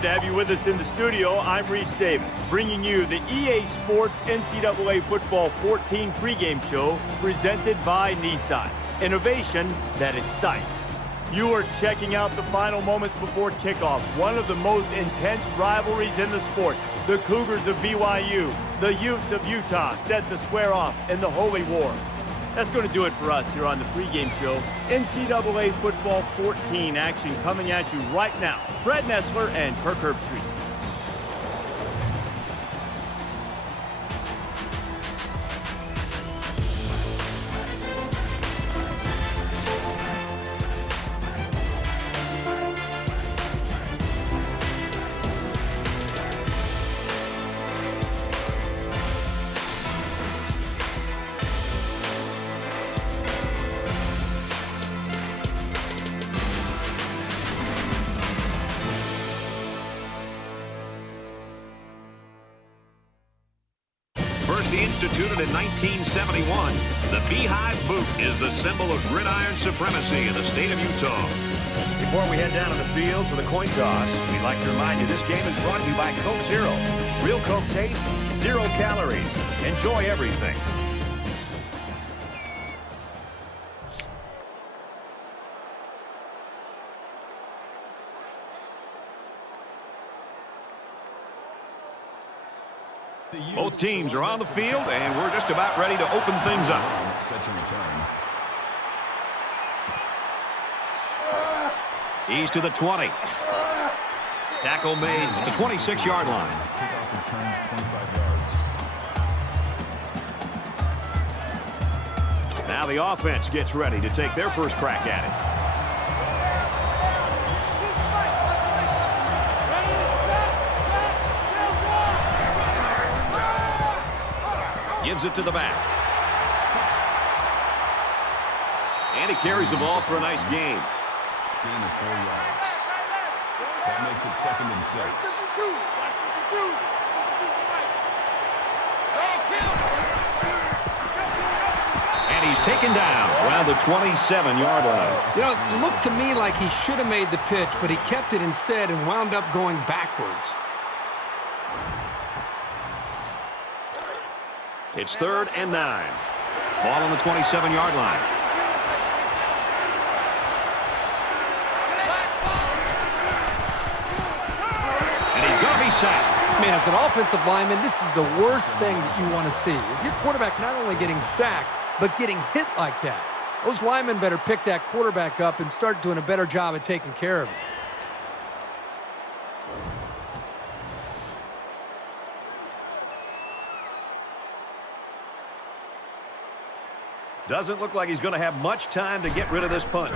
Glad to have you with us in the studio. I'm Reese Davis, bringing you the EA Sports NCAA Football 14 pregame show presented by Nissan. Innovation that excites. You are checking out the final moments before kickoff. One of the most intense rivalries in the sport. The Cougars of BYU, the Utes of Utah set to square off in the Holy War. That's going to do it for us here on the pregame show. NCAA Football 14 action coming at you right now. Brett Nessler and Kirk Herbstreit. Instituted in 1971, the Beehive Boot is the symbol of gridiron supremacy in the state of Utah. Before we head down to the field for the coin toss, we'd like to remind you this game is brought to you by Coke Zero. Real Coke taste, 0 calories. Enjoy everything. Both teams are on the field, and we're just about ready to open things up. Sets a return. He's to the 20. Tackle made at the 26-yard line. Kickoff return 25 yards. Now the offense gets ready to take their first crack at it. Gives it to the back. And he carries the ball for a nice gain. Gain of 4 yards. That makes it 2nd and 6. And he's taken down around the 27-yard line. You know, it looked to me like he should have made the pitch, but he kept it instead and wound up going backwards. It's 3rd and 9. Ball on the 27-yard line. And he's going to be sacked. Man, as an offensive lineman, this is the worst thing that you want to see. Is your quarterback not only getting sacked, but getting hit like that. Those linemen better pick that quarterback up and start doing a better job of taking care of him. Doesn't look like he's going to have much time to get rid of this punt.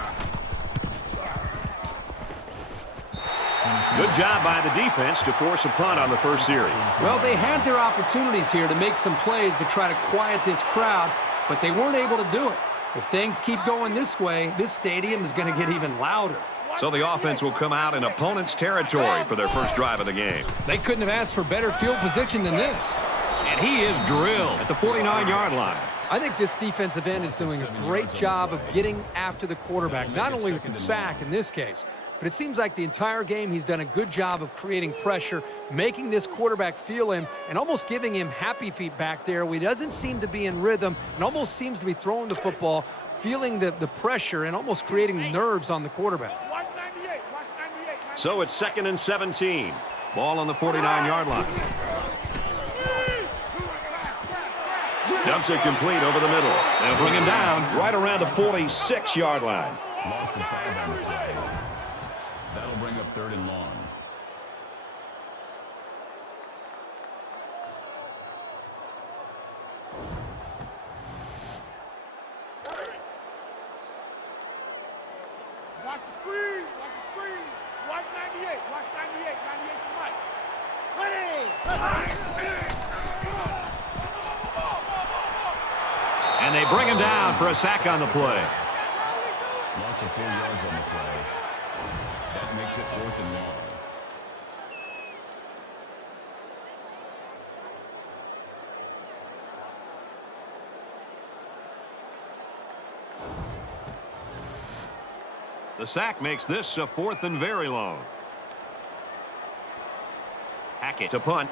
Good job by the defense to force a punt on the first series. Well, they had their opportunities here to make some plays to try to quiet this crowd, but they weren't able to do it. If things keep going this way, this stadium is going to get even louder. So the offense will come out in opponent's territory for their first drive of the game. They couldn't have asked for better field position than this. And he is drilled at the 49-yard line. I think this defensive end is doing a great job of getting after the quarterback, not only with the sack in this case, but it seems like the entire game he's done a good job of creating pressure, making this quarterback feel him, and almost giving him happy feet back there where he doesn't seem to be in rhythm and almost seems to be throwing the football, feeling the pressure and almost creating nerves on the quarterback. So it's 2nd and 17. Ball on the 49-yard line. Dumps it complete over the middle. They'll bring him down right around the 46-yard line. Loss of 5 on the play. That'll bring up 3rd and long. Watch the screen. Watch the screen. Watch 98. Watch 98. 98 to Mike. Ready. And they bring him down for a sack on the play. Loss of 4 yards on the play. That makes it 4th and long. The sack makes this a 4th and very long. Hackett to punt.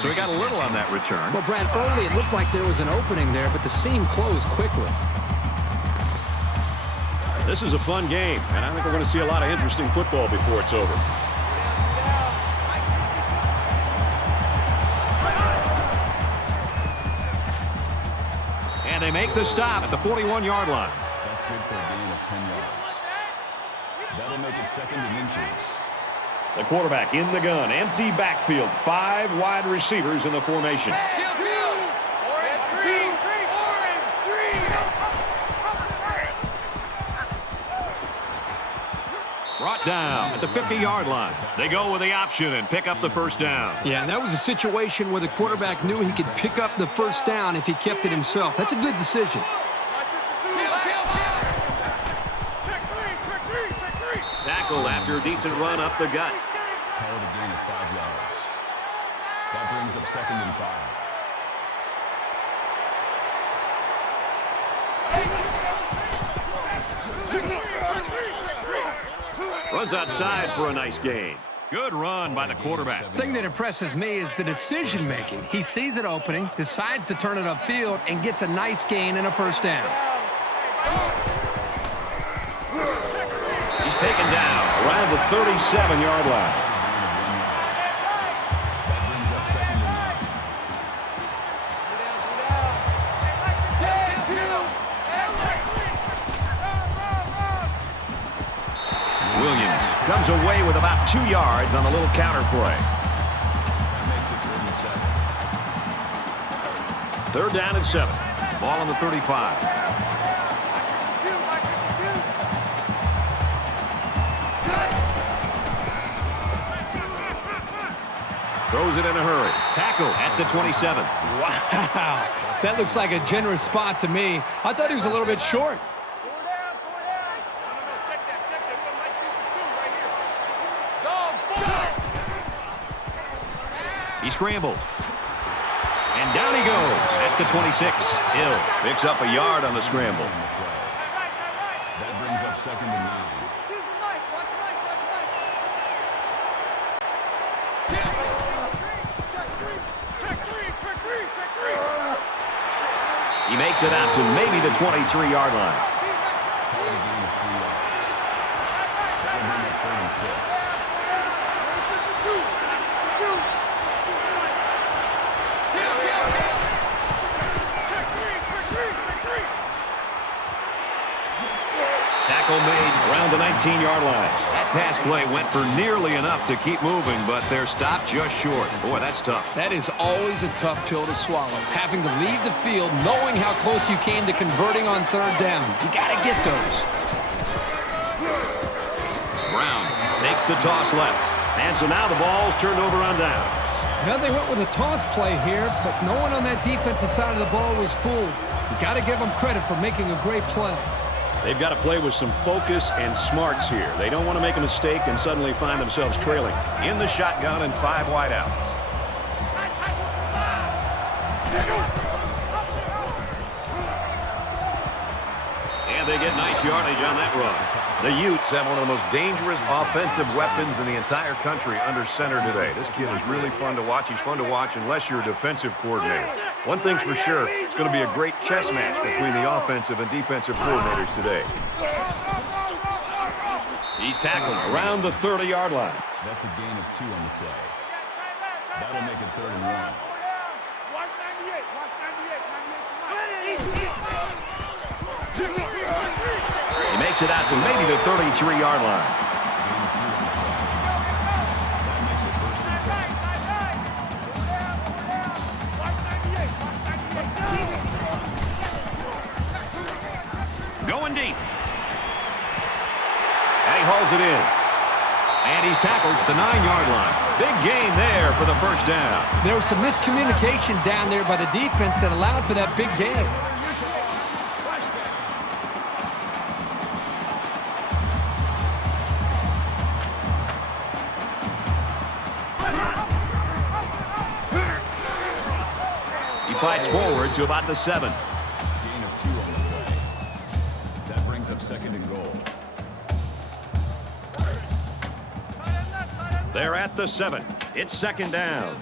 So he got a little on that return. Well, Brad, early it looked like there was an opening there, but the seam closed quickly. This is a fun game, and I think we're going to see a lot of interesting football before it's over. And they make the stop at the 41-yard line. That's good for a gain of 10 yards. That'll make it 2nd and inches. The quarterback in the gun. Empty backfield. 5 wide receivers in the formation. Brought down at the 50-yard line. They go with the option and pick up the first down. Yeah, and that was a situation where the quarterback knew he could pick up the first down if he kept it himself. That's a good decision. Tackled after a decent run up the gut. Call it a gain of 5 yards. That brings up 2nd and 5. Runs outside for a nice gain. Good run by the quarterback. The thing that impresses me is the decision-making. He sees an opening, decides to turn it upfield, and gets a nice gain and a first down. He's taken down Around the 37-yard line. That brings up 2nd and 9. Williams. Comes away with about 2 yards on a little counter play. That makes it 3rd and 7. 3rd down and 7. Ball on the 35. Throws it in a hurry. Tackle at the 27. Wow, that looks like a generous spot to me. I thought he was a little bit short. He scrambles. And down he goes at the 26. Hill picks up a yard on the scramble. That brings up 2nd and 9. He makes it out to maybe the 23-yard line. Call it a gain of 3 yards. That'll bring up 3rd and 6. Tackle made around the 19-yard line. That pass play went for nearly enough to keep moving, but they're stopped just short. Boy, that's tough. That is always a tough pill to swallow, having to leave the field knowing how close you came to converting on 3rd down. You got to get those. Brown takes the toss left. And so now the ball's turned over on downs. Now they went with a toss play here, but no one on that defensive side of the ball was fooled. You got to give them credit for making a great play. They've got to play with some focus and smarts here. They don't want to make a mistake and suddenly find themselves trailing. In the shotgun and 5 wideouts. And they get nice yardage on that run. The Utes have one of the most dangerous offensive weapons in the entire country under center today. This kid is really fun to watch. He's fun to watch unless you're a defensive coordinator. One thing's for sure, it's going to be a great chess match between the offensive and defensive coordinators today. He's tackled Around the 30-yard line. That's a gain of 2 on the play. That'll make it 3rd and 1. Watch 98. Watch 98. 98 tonight. He makes it out to maybe the 33-yard line. That makes it 1st and 10. Watch 98. Going deep. And he hauls it in. And he's tackled at the 9-yard line. Big gain there for the first down. There was some miscommunication down there by the defense that allowed for that big gain. He fights forward to about the 7. Gain of 2 on brings up 2nd and goal. They're at the 7. It's 2nd down.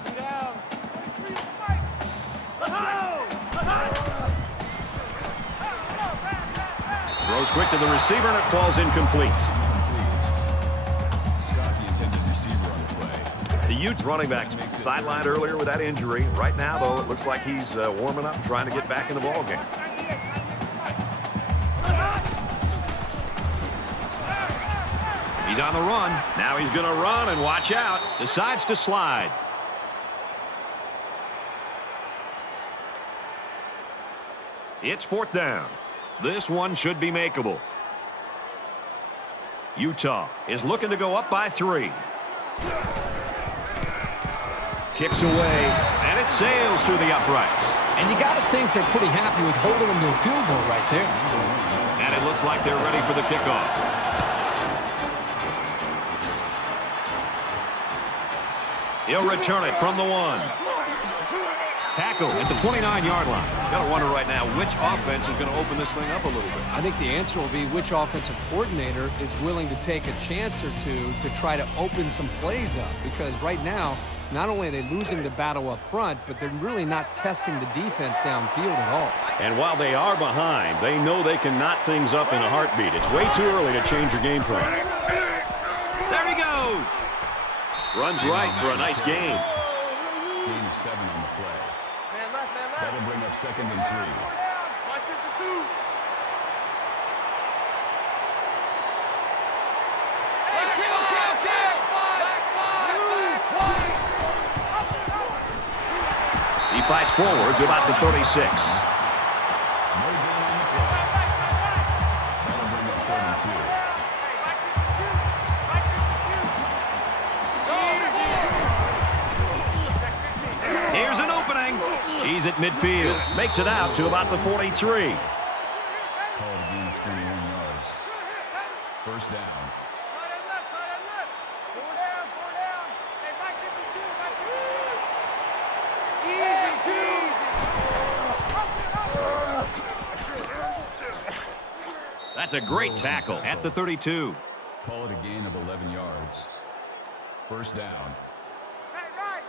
Throws quick to the receiver, and it falls incomplete. Scott, the intended receiver on the play. The Utes running back sidelined earlier with that injury. Right now, though, it looks like he's warming up, trying to get back in the ballgame. He's on the run. Now he's going to run, and watch out. Decides to slide. It's 4th down. This one should be makeable. Utah is looking to go up by 3. Kicks away, and it sails through the uprights. And you got to think they're pretty happy with holding them to a field goal right there. And it looks like they're ready for the kickoff. He'll return it from the 1. Tackle at the 29-yard line. Got to wonder right now which offense is going to open this thing up a little bit. I think the answer will be which offensive coordinator is willing to take a chance or two to try to open some plays up. Because right now, not only are they losing the battle up front, but they're really not testing the defense downfield at all. And while they are behind, they know they can knot things up in a heartbeat. It's way too early to change your game plan. There he goes. Runs right for a nice gain. Gain of 7 on the play. That'll bring up 2nd and 3. He fights forward to about the 36. No gain on the play. That'll bring up 3rd and 2. Here's an opening. He's at midfield. Makes it out to about the 43. Called a gain of 21 yards. 1st down. That's a great tackle at the 32. Call it a gain of 11 yards. 1st down. Tight right.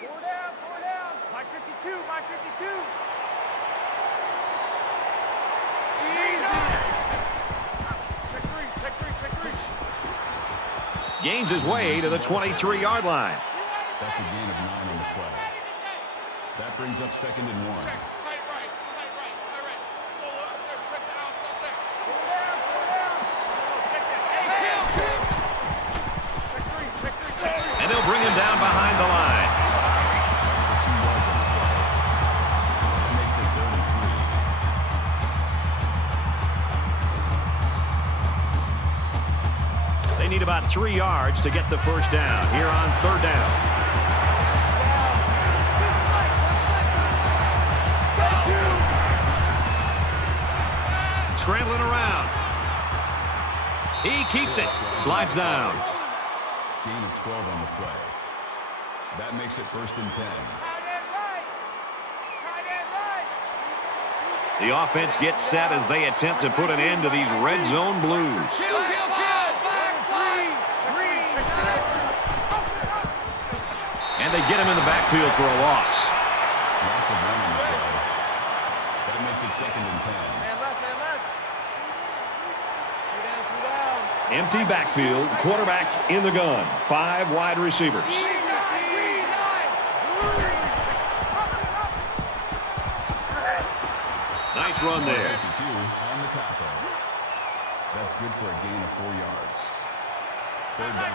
4 down. Mike 52. Check three. Gains his way to the 23-yard line. That's a gain of 9 on the play. That brings up 2nd and 1. Tight right. Go up there. Check that out. Stop there. 4 down. Check three. And they'll bring him down behind the line. That's 2 yards on the play. That makes it 3rd and 3. They need about 3 yards to get the 1st down here on 3rd down. Scrambling around. He keeps it. Slides down. Gain of 12 on the play. That makes it 1st and 10. The offense gets set as they attempt to put an end to these red zone blues. And they get him in the backfield for a loss. Loss of 1 on the play. That makes it 2nd and 10. Empty backfield, quarterback in the gun. 5 wide receivers. Nice run there. 52 on the tackle. That's good for a gain of 4 yards. 3rd down.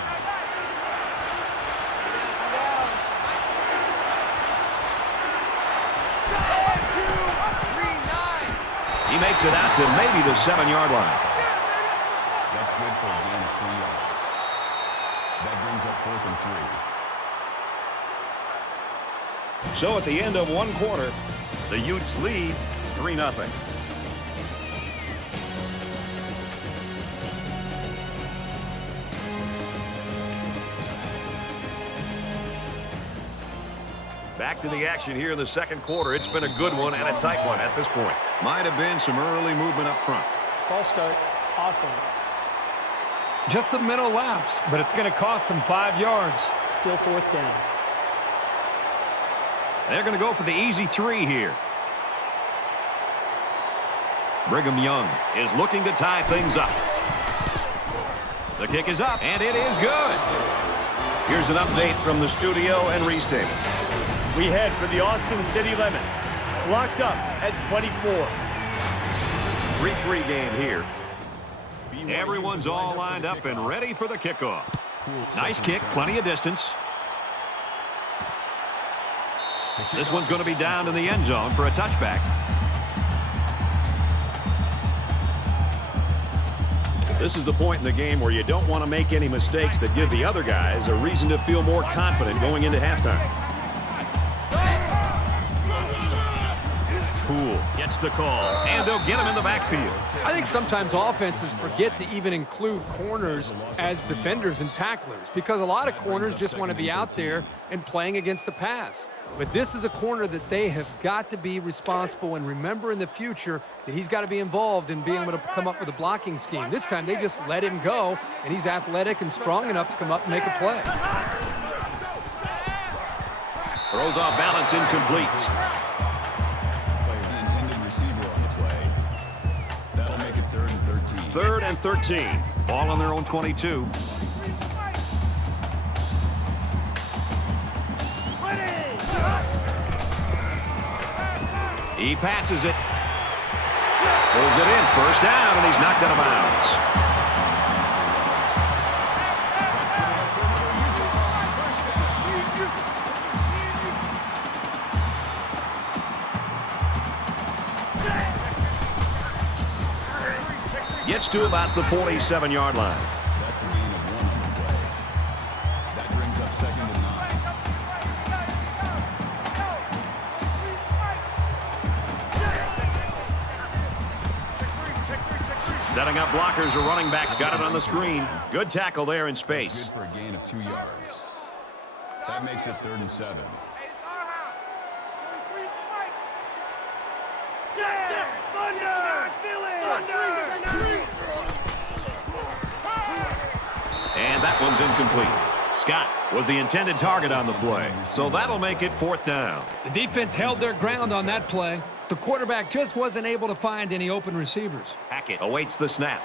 He makes it out to maybe the 7-yard line. That's good for a gain of 3 yards. That brings up 4th and 3. So at the end of 1 quarter, the Utes lead 3-0. Back to the action here in the 2nd quarter. It's been a good one and a tight one at this point. Might have been some early movement up front. False start, offense. Just a mental lapse, but it's going to cost him 5 yards. Still 4th down. They're going to go for the easy 3 here. Brigham Young is looking to tie things up. The kick is up, and it is good. Here's an update from the studio and Reese Davis. We head for the Austin City Lemons. Locked up at 24. 3-3 game here. Everyone's all lined up and ready for the kickoff. Nice kick, plenty of distance. This one's going to be down in the end zone for a touchback. This is the point in the game where you don't want to make any mistakes that give the other guys a reason to feel more confident going into halftime. Poole gets the call, and they'll get him in the backfield. I think sometimes offenses forget to even include corners as defenders and tacklers because a lot of corners just want to be out there and playing against the pass. But this is a corner that they have got to be responsible and remember in the future that he's got to be involved in being able to come up with a blocking scheme. This time they just let him go, and he's athletic and strong enough to come up and make a play. Throws off balance, incomplete. The intended receiver on the play. That'll make it 3rd and 13. 3rd and 13. Ball on their own 22. He passes it. Pulls it in. 1st down, and he's knocked out of bounds. Gets to about the 47-yard line. That's a gain of 1 on the play. That brings up 2nd and 9. Setting up blockers, or running backs got it on the screen. Good tackle there in That's space. good for a gain of 2 yards. That makes it 3rd and 7. And that one's incomplete. Scott was the intended target on the play, so that'll make it 4th down. The defense held their ground on that play. The quarterback just wasn't able to find any open receivers. Hackett awaits the snap.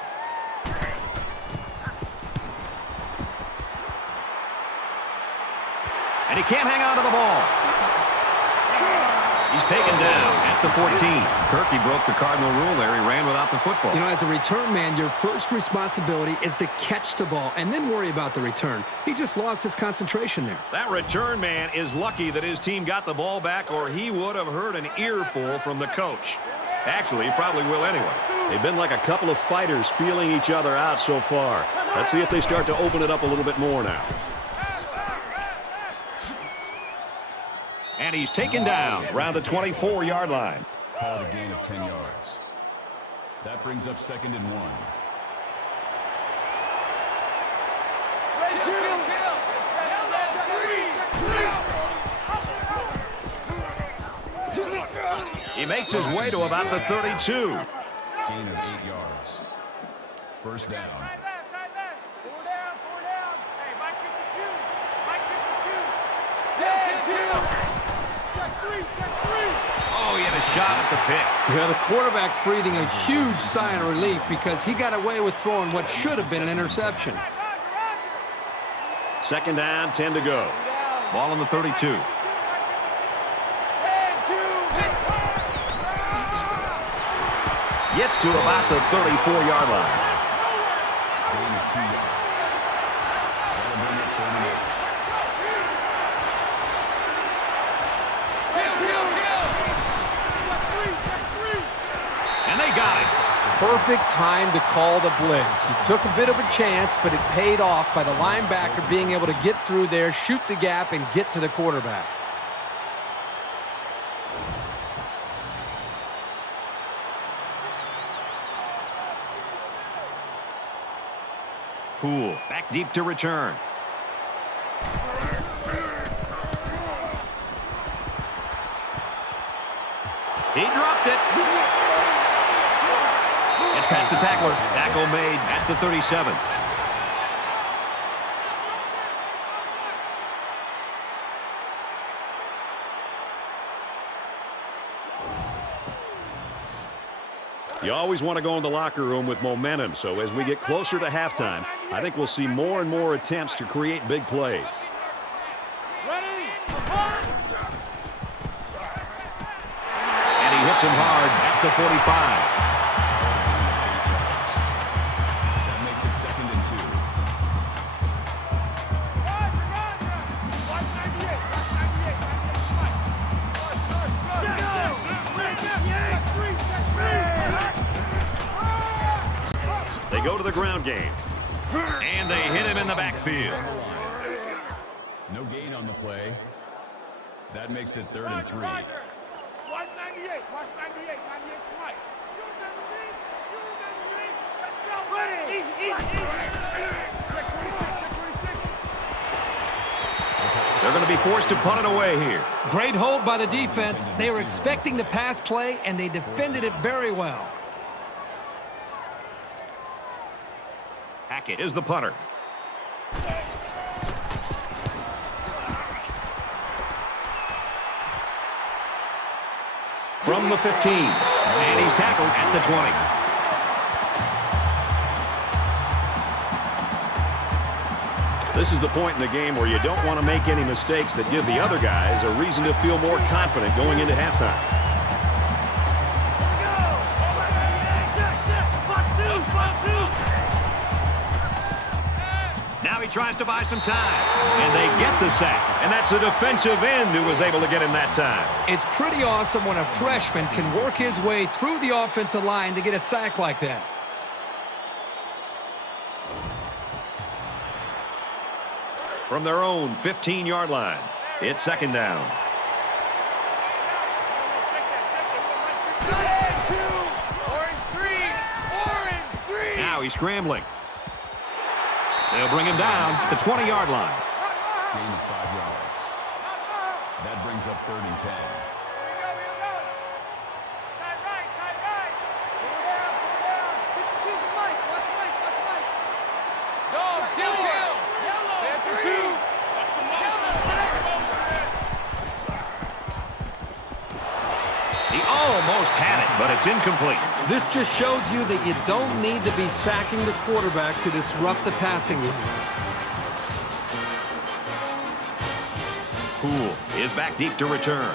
And he can't hang on to the ball. He's taken down at the 14. Kirky broke the Cardinal rule there. He ran without the football. You know, as a return man, your first responsibility is to catch the ball and then worry about the return. He just lost his concentration there. That return man is lucky that his team got the ball back, or he would have heard an earful from the coach. Actually, he probably will anyway. They've been like a couple of fighters feeling each other out so far. Let's see if they start to open it up a little bit more now. And he's taken down around the 24-yard line. Called a gain of 10 yards. That brings up 2nd and 1. He makes his way to about the 32. Gain of 8 yards. 1st down. Oh, he had a shot at the pick. Yeah, the quarterback's breathing a huge sigh of relief because he got away with throwing what should have been an interception. 2nd down, 10 to go. Ball on the 32. Gets to about the 34-yard line. Gain of 2 yards. That'll bring it 38. And they got it. Perfect time to call the blitz. He took a bit of a chance, but it paid off by the linebacker being able to get through there, shoot the gap, and get to the quarterback. Poole back deep to return. He dropped it. It's Gets past the tackler. Tackle made at the 37. You always want to go in the locker room with momentum, so as we get closer to halftime, I think we'll see more and more attempts to create big plays. And he hits him hard at the 45. That makes it 2nd and 2. They go to the ground game. And they hit him in the backfield. No gain on the play. That makes it 3rd and 3. Watch 98. Watch 98. 98 to Mike. Let's go. Ready. Easy. Check 26. They're going to be forced to punt it away here. Great hold by the defense. They were expecting the pass play, and they defended it very well. Hackett is the punter. From the 15. And he's tackled at the 20. This is the point in the game where you don't want to make any mistakes that give the other guys a reason to feel more confident going into halftime. Now he tries to buy some time. And they get the sack. And that's a defensive end who was able to get him that time. It's pretty awesome when a freshman can work his way through the offensive line to get a sack like that. From their own 15-yard line, it's 2nd down. Now he's scrambling. They'll bring him down at the 20-yard line. Gain of 5 yards. That brings up 3rd and 10. He almost had it, but it's incomplete. This just shows you that you don't need to be sacking the quarterback to disrupt the passing game. Poole is back deep to return.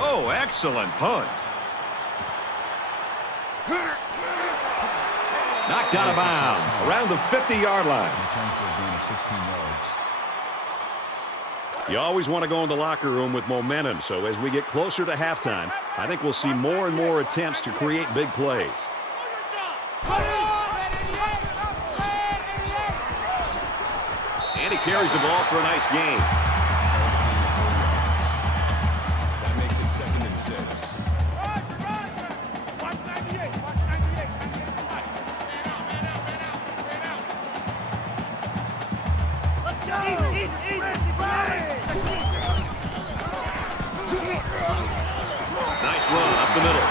Oh, excellent punt. Knocked out of bounds Around the 50-yard line. Return for a gain of 16 yards. You always want to go in the locker room with momentum, so as we get closer to halftime, I think we'll see more and more attempts to create big plays. And he carries the ball for a nice gain. That makes it 2nd and 6. Watch 98. Watch 98. 98 to Mike. Let's go. Easy. Nice run up the middle.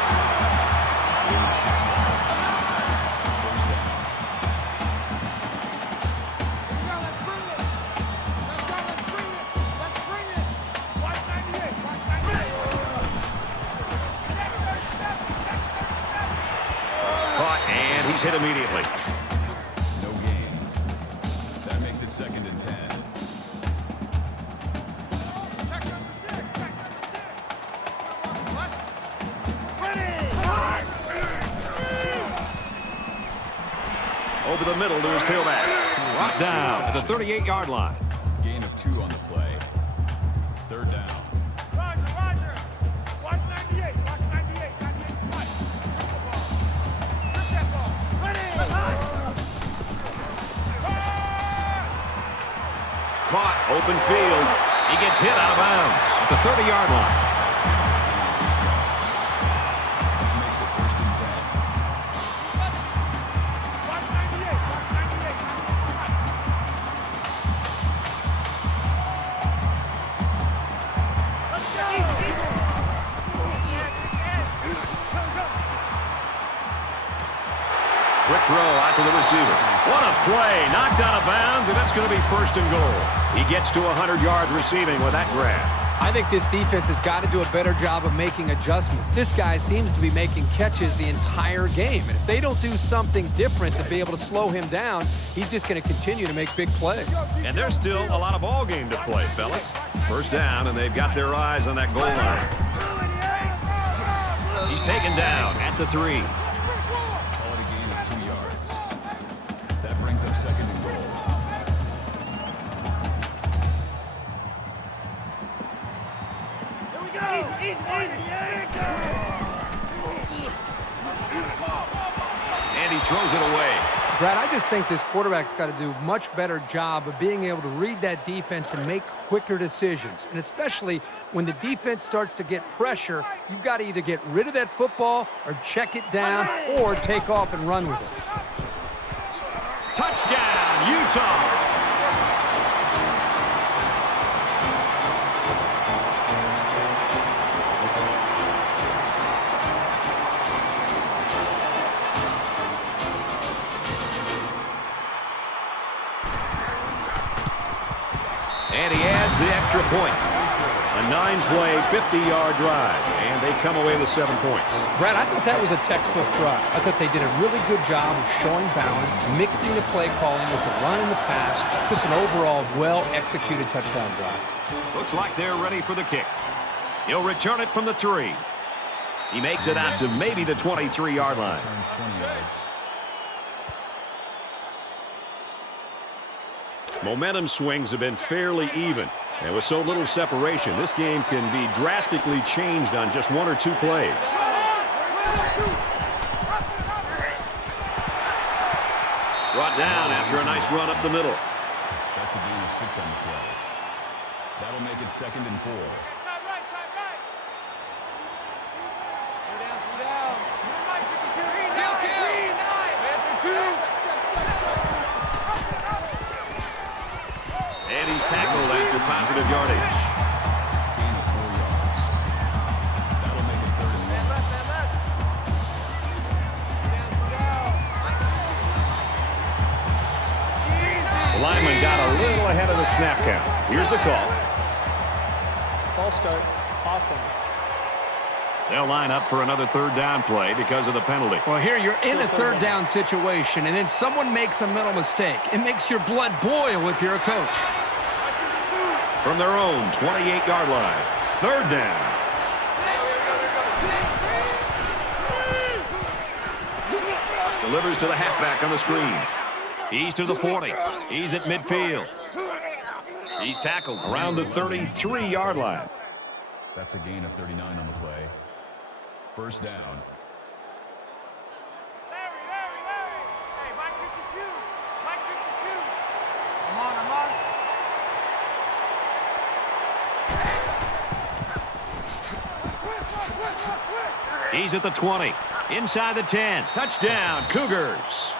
Caught, and he's hit immediately. No gain. That makes it 2nd and 10. Over the middle to his tailback. Brought down at the 38-yard line. Gain of 2 on the play. 3rd down. Roger. Watch 98. Watch 98. 98 to Mike. Strip the ball. Strip that ball. Ready. Caught, open field. He gets hit out of bounds at the 30-yard line. That makes it 1st and 10. Watch 98. Watch 98. 98 to Mike. Let's go. throw out to the receiver. What a play. Knocked out of bounds, and it's going to be 1st and goal. He gets to 100-yard receiving with that grab. I think this defense has got to do a better job of making adjustments. This guy seems to be making catches the entire game. And if they don't do something different to be able to slow him down, he's just going to continue to make big plays. And there's still a lot of ball game to play, fellas. 1st down, and they've got their eyes on that goal line. He's taken down at the 3. Call it a gain of 2 yards. That brings up 2nd and goal. And he throws it away. Brad, I just think this quarterback's got to do a much better job of being able to read that defense and make quicker decisions. And especially when the defense starts to get pressure, you've got to either get rid of that football or check it down or take off and run with it. Touchdown, Utah. And he adds the extra point. A 9-play, 50-yard drive, and they come away with 7 points. Brad, I thought that was a textbook drive. I thought they did a really good job of showing balance, mixing the play calling with the run and the pass. Just an overall well-executed touchdown drive. Looks like they're ready for the kick. He'll return it from the 3. He makes it out to maybe the 23-yard line. Return 20 yards. Momentum swings have been fairly even. And with so little separation, this game can be drastically changed on just 1 or 2 plays. Brought down after a nice run up the middle. That's a gain of 6 on the play. That'll make it 2nd and 4. And he's tackled after positive yardage. Gain of 4 yards. That'll make it 3rd and 1. The lineman got a little ahead of the snap count. Here's the call. False start. Offense. They'll line up for another 3rd down play because of the penalty. Well, here you're in a 3rd down situation, and then someone makes a mental mistake. It makes your blood boil if you're a coach. From their own 28-yard line. 3rd down. Delivers to the halfback on the screen. He's to the 40. He's at midfield. He's tackled Around the 33-yard line. That's a gain of 39 on the play. 1st down. Hey, Mike 52. Mike 52. I'm on. He's at the 20. Inside the 10. Touchdown, Cougars.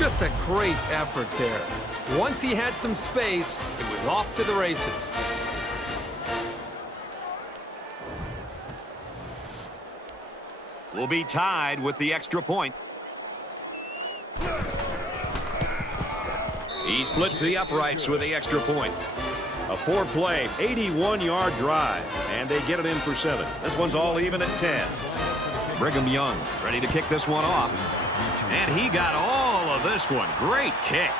Just a great effort there. Once he had some space, it was off to the races. Will be tied with the extra point. He splits the uprights with the extra point. A 4-play, 81-yard drive, and they get it in for 7. This one's all even at 10. Brigham Young ready to kick this one off. And he got all of this one. Great kick.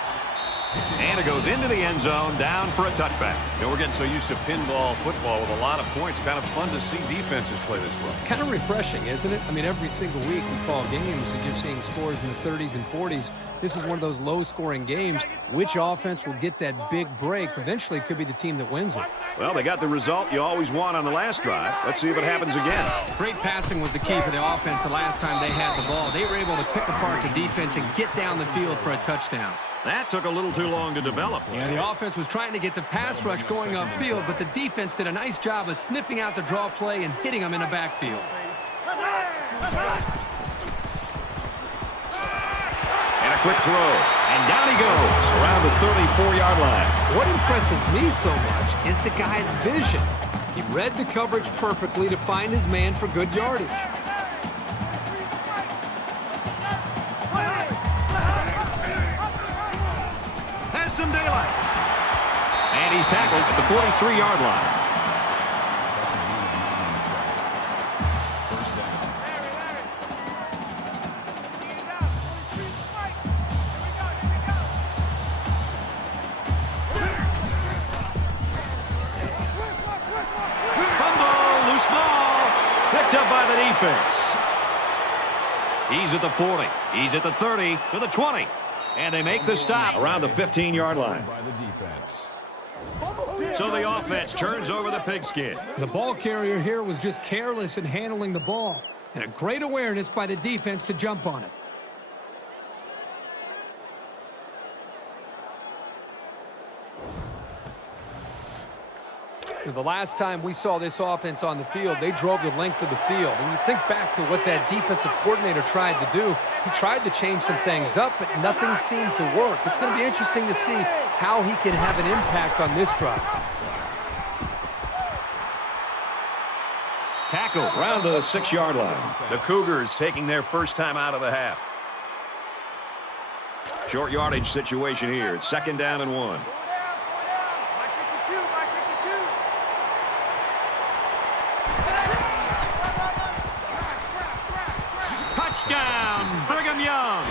And it goes into the end zone, down for a touchback. You know, we're getting so used to pinball football with a lot of points. Kind of fun to see defenses play this well. Kind of refreshing, isn't it? I mean, every single week we call games and you're seeing scores in the 30s and 40s. This is one of those low-scoring games. Which offense will get that big break? Eventually, it could be the team that wins it. Well, they got the result you always want on the last drive. Let's see if it happens again. Great passing was the key for the offense the last time they had the ball. They were able to pick apart the defense and get down the field for a touchdown. That took a little too long to develop. Yeah, the offense was trying to get the pass rush going upfield, but the defense did a nice job of sniffing out the draw play and hitting them in the backfield. And a quick throw. And down he goes around the 34-yard line. What impresses me so much is the guy's vision. He read the coverage perfectly to find his man for good yardage. Has some daylight. And he's tackled at the 43-yard line. Defense. He's at the 40. He's at the 30 to the 20. And they make the stop around the 15-yard line. By the defense. So the offense turns over the pigskin. The ball carrier here was just careless in handling the ball. And a great awareness by the defense to jump on it. The last time we saw this offense on the field, they drove the length of the field. And you think back to what that defensive coordinator tried to do. He tried to change some things up, but nothing seemed to work. It's going to be interesting to see how he can have an impact on this drive. Tackled around the 6-yard line. The Cougars taking their first time out of the half. Short yardage situation here. It's 2nd down and 1. Touchdown, Brigham Young.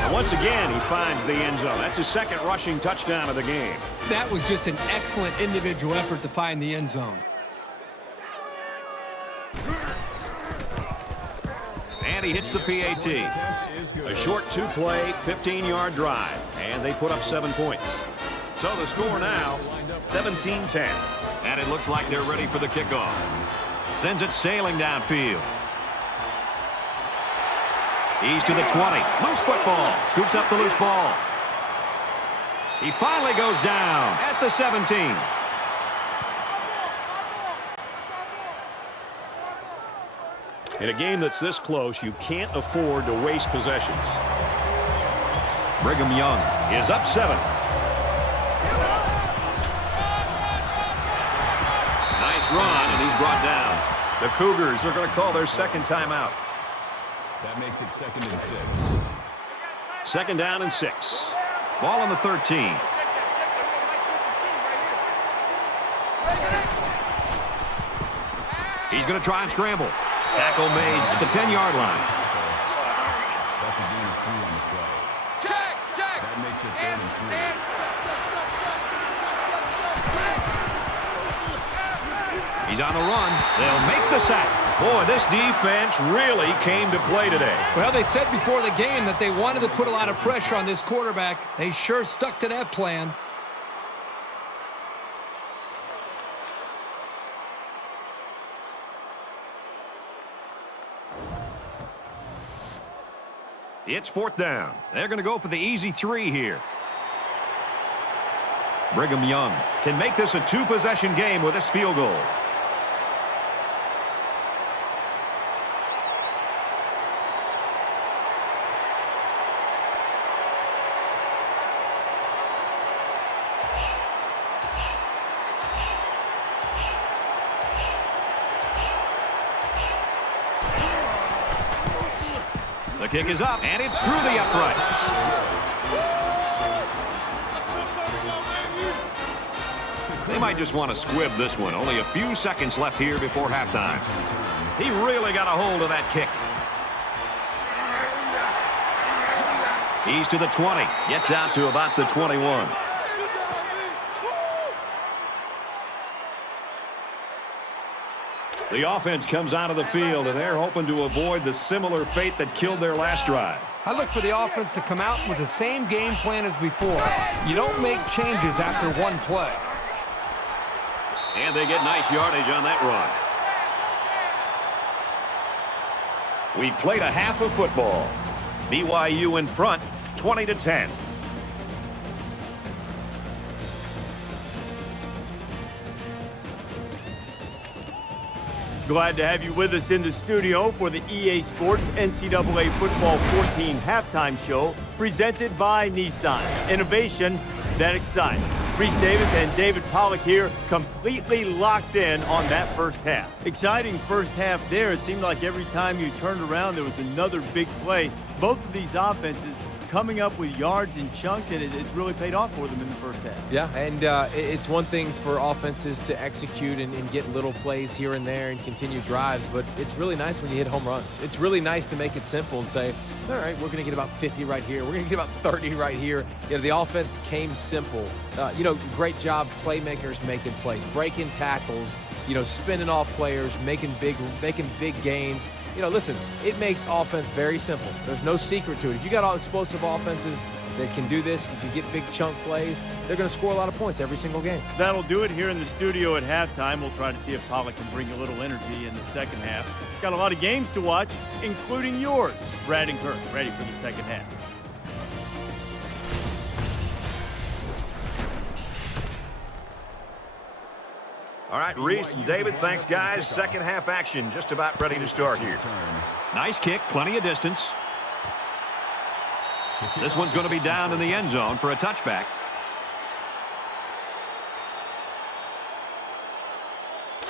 And once again, he finds the end zone. That's his second rushing touchdown of the game. That was just an excellent individual effort to find the end zone. And he hits the PAT. A short 2-play, 15-yard drive. And they put up 7 points. So the score now, 17-10. And it looks like they're ready for the kickoff. Sends it sailing downfield. He's to the 20. Loose football. Scoops up the loose ball. He finally goes down at the 17. In a game that's this close, you can't afford to waste possessions. Brigham Young is up 7. Nice run, and he's brought down. The Cougars are going to call their second timeout. That makes it 2nd and 6. 2nd down and 6. Ball on the 13. He's going to try and scramble. Tackle made at the 10-yard line. That's a gain of 3 on the play. Check. That makes it 3rd and 3. He's on the run. They'll make the sack. Boy, this defense really came to play today. Well, they said before the game that they wanted to put a lot of pressure on this quarterback. They sure stuck to that plan. It's 4th down. They're going to go for the easy 3 here. Brigham Young can make this a 2-possession game with this field goal. The kick is up, and it's through the uprights. They might just want to squib this one. Only a few seconds left here before halftime. He really got a hold of that kick. He's to the 20. Gets out to about the 21. The offense comes out of the field, and they're hoping to avoid the similar fate that killed their last drive. I look for the offense to come out with the same game plan as before. You don't make changes after one play. And they get nice yardage on that run. We played a half of football. BYU in front, 20-10. Glad to have you with us in the studio for the EA Sports NCAA Football 14 halftime show presented by Nissan. Innovation that excites. Reese Davis and David Pollack here, completely locked in on that first half. Exciting first half there. It seemed like every time you turned around, there was another big play. Both of these offenses coming up with yards and chunks, and it's really paid off for them in the first half. Yeah, and it's one thing for offenses to execute and get little plays here and there and continue drives, but it's really nice when you hit home runs. It's really nice to make it simple and say, all right, we're going to get about 50 right here. We're going to get about 30 right here. The offense came simple. Great job playmakers making plays, breaking tackles, spinning off players, making big gains. Listen, it makes offense very simple. There's no secret to it. If you got all explosive offenses that can do this, you can get big chunk plays, they're going to score a lot of points every single game. That'll do it here in the studio at halftime. We'll try to see if Pollack can bring a little energy in the second half. Got a lot of games to watch, including yours. Brad and Kirk, ready for the second half. All right, Reese and David, thanks, guys. Second half action just about ready to start here. Nice kick, plenty of distance. This one's going to be down in the end zone for a touchback.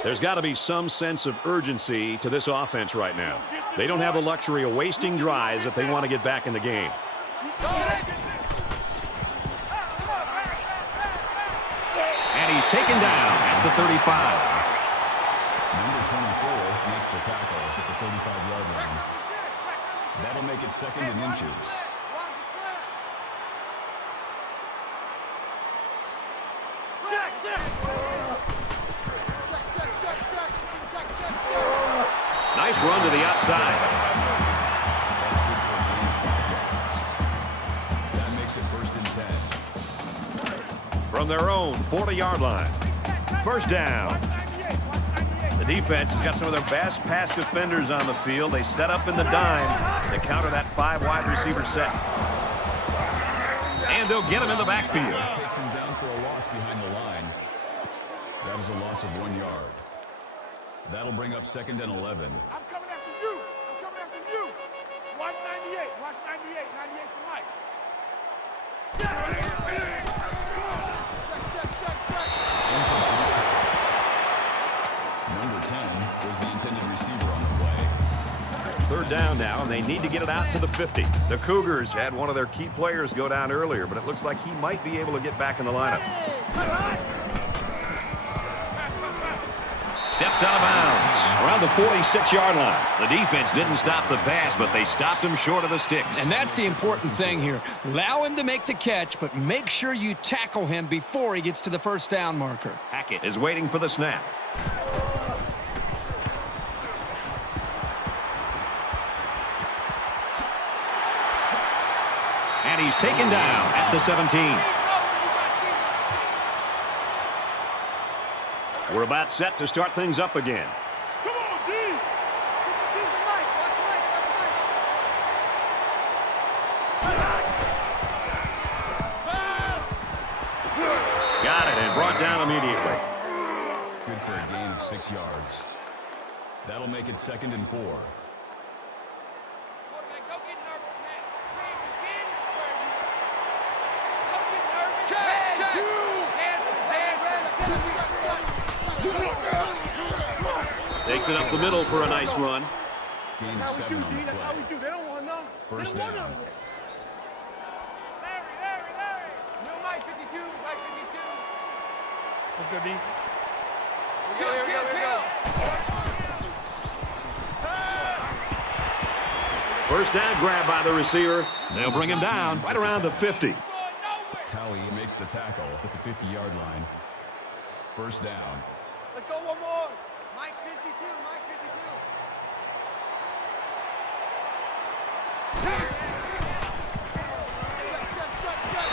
There's got to be some sense of urgency to this offense right now. They don't have the luxury of wasting drives if they want to get back in the game. And he's taken down at the 35. Number 24 makes the tackle at the 35-yard line. That'll make it second and inches. Nice run to the outside. That makes it first and 10. From their own 40-yard line. First down. The defense has got some of their best pass defenders on the field. They set up in the dime to counter that 5 wide receiver set. And they'll get him in the backfield. Takes him down for a loss behind the line. That is a loss of 1 yard. That'll bring up second and 11. I'm coming after you. I'm coming after you. Watch 98. Watch 98. 98 to Mike. Check. Number 10 was the intended receiver on the play. Third down now, and they need to get it out to the 50. The Cougars had one of their key players go down earlier, but it looks like he might be able to get back in the lineup. Steps out of bounds around the 46-yard line. The defense didn't stop the pass, but they stopped him short of the sticks. And that's the important thing here. Allow him to make the catch, but make sure you tackle him before he gets to the first down marker. Hackett is waiting for the snap. And he's taken down at the 17. We're about set to start things up again. Come on, D. Watch Mike. Got it and brought down immediately. Good for a gain of 6 yards. That'll make it second and 4. Takes it up the middle for a nice run. Gain That's how we 7 do, on D. the That's how we play. do. They don't want none. First They don't want down. none of this. Larry. New Mike 52. Mike 52. Let's go, D. Here we go. First down grab by the receiver. They'll bring him down right around the 50. Tally makes the tackle at the 50-yard line. First down. Let's go one more. Mike 52. Mike 52.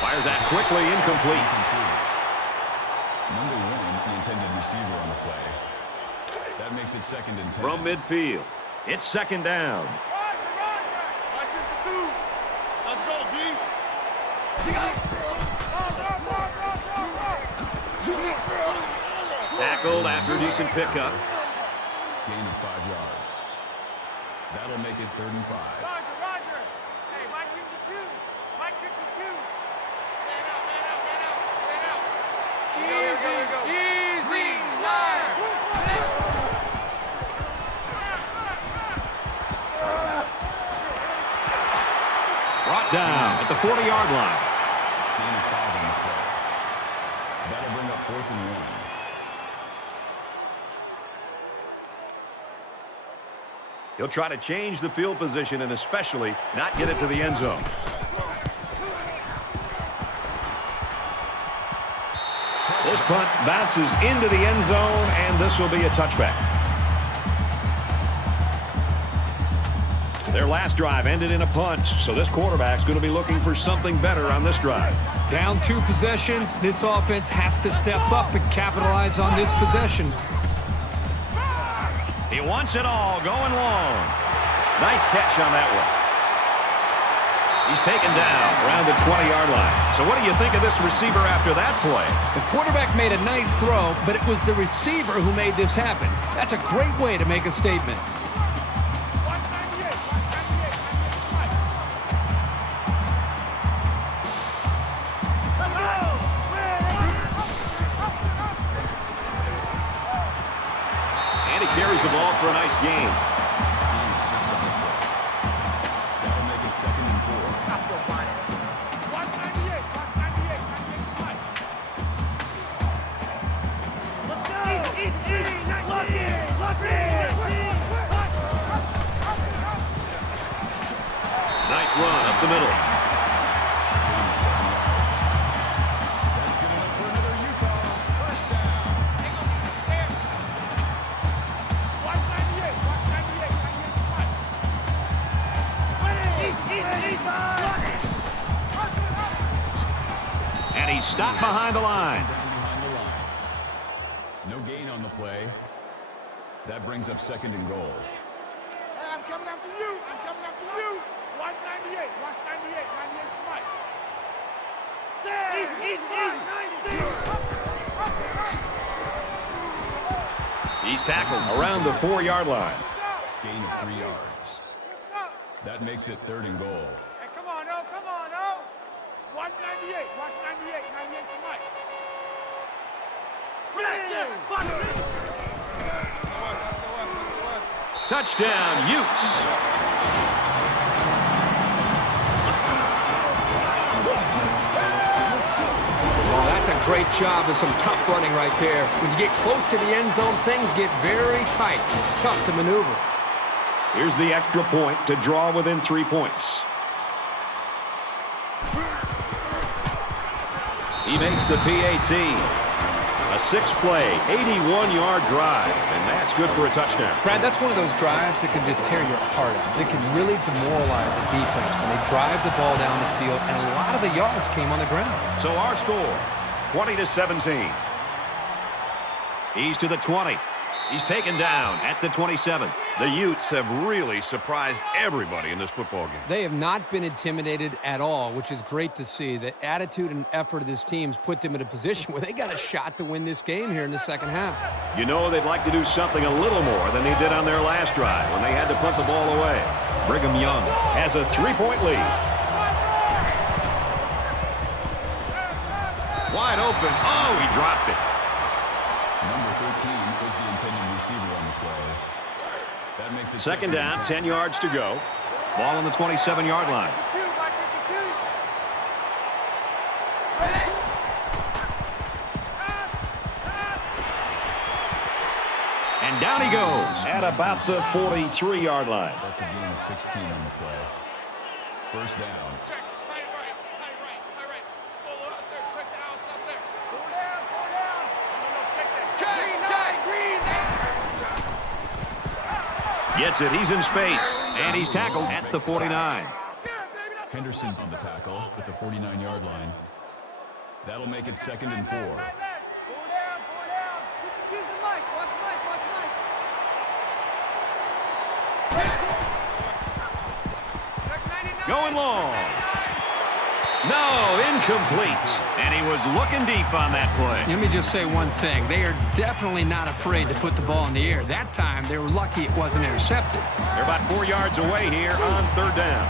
Fires that quickly, incomplete. Number 1, the intended receiver on the play. That makes it second and 10. From midfield, it's second down. Mike 52. Let's go, D. Tackled after a decent pickup. Gain of 5 yards. That'll make it 3rd and 5. Roger. Hey, Mike gives the 2. Mike gives the 2. Man out. Easy, flyer. Brought down at the 40-yard line. Gain of 5 on the play. That'll bring up 4th and 1. He'll try to change the field position and especially not get it to the end zone. This punt bounces into the end zone, and this will be a touchback. Their last drive ended in a punt, so this quarterback's going to be looking for something better on this drive. Down 2 possessions. This offense has to step up and capitalize on this possession. He wants it all, going long. Nice catch on that one. He's taken down around the 20-yard line. So what do you think of this receiver after that play? The quarterback made a nice throw, but it was the receiver who made this happen. That's a great way to make a statement. 198. And he carries the ball for a nice gain. Gain of 6 on the play. That'll make it 2nd and 4. Stop your body. 198. Watch 98. 98 Mike. Let's go. Easy. Lock in. Nice run up the middle. Gain of 7 yards. That's good enough for another Utah. First down. 198. Watch 98. 98 Mike. And he's stopped behind the line. Down behind the line. No gain on the play. That brings up 2nd and goal. Hey, I'm coming after you. 198. Watch 98. 98 Mike. He's tackled around the 4-yard line. Gain of 3 yards. That makes it 3rd and goal. Hey, come on, oh. 198. Watch 98. 98 Mike. Touchdown, Utes. Oh, that's a great job of some tough running right there. When you get close to the end zone, things get very tight. It's tough to maneuver. Here's the extra point to draw within 3 points. He makes the PAT. A 6-play, 81-yard drive, and that's good for a touchdown. Brad, that's one of those drives that can just tear your heart out. It can really demoralize a defense when they drive the ball down the field, and a lot of the yards came on the ground. So our score, 20-17. He's to the 20. He's taken down at the 27. The Utes have really surprised everybody in this football game. They have not been intimidated at all, which is great to see. The attitude and effort of this team's put them in a position where they got a shot to win this game here in the second half. You know they'd like to do something a little more than they did on their last drive when they had to punt the ball away. Brigham Young has a 3-point lead. Wide open. Oh, he dropped it. Number 13 was the intended receiver on the play. That makes it Second down, 10 yards to go. Ball on the 27-yard line. And down he goes at about the 43-yard line. That's a gain of 16 on the play. First down. Check, tight right. Solo out there, check the outs out there. Go down. No, check that. Green. Gets it, he's in space, and he's tackled at the 49. Henderson on the tackle at the 49-yard line. That'll make it 2nd and 4. Go down. Keep the cheese and Mike. Watch Mike. Going long. No, incomplete. And he was looking deep on that play. Let me just say one thing. They are definitely not afraid to put the ball in the air. That time, they were lucky it wasn't intercepted. They're about 4 yards away here on 3rd down.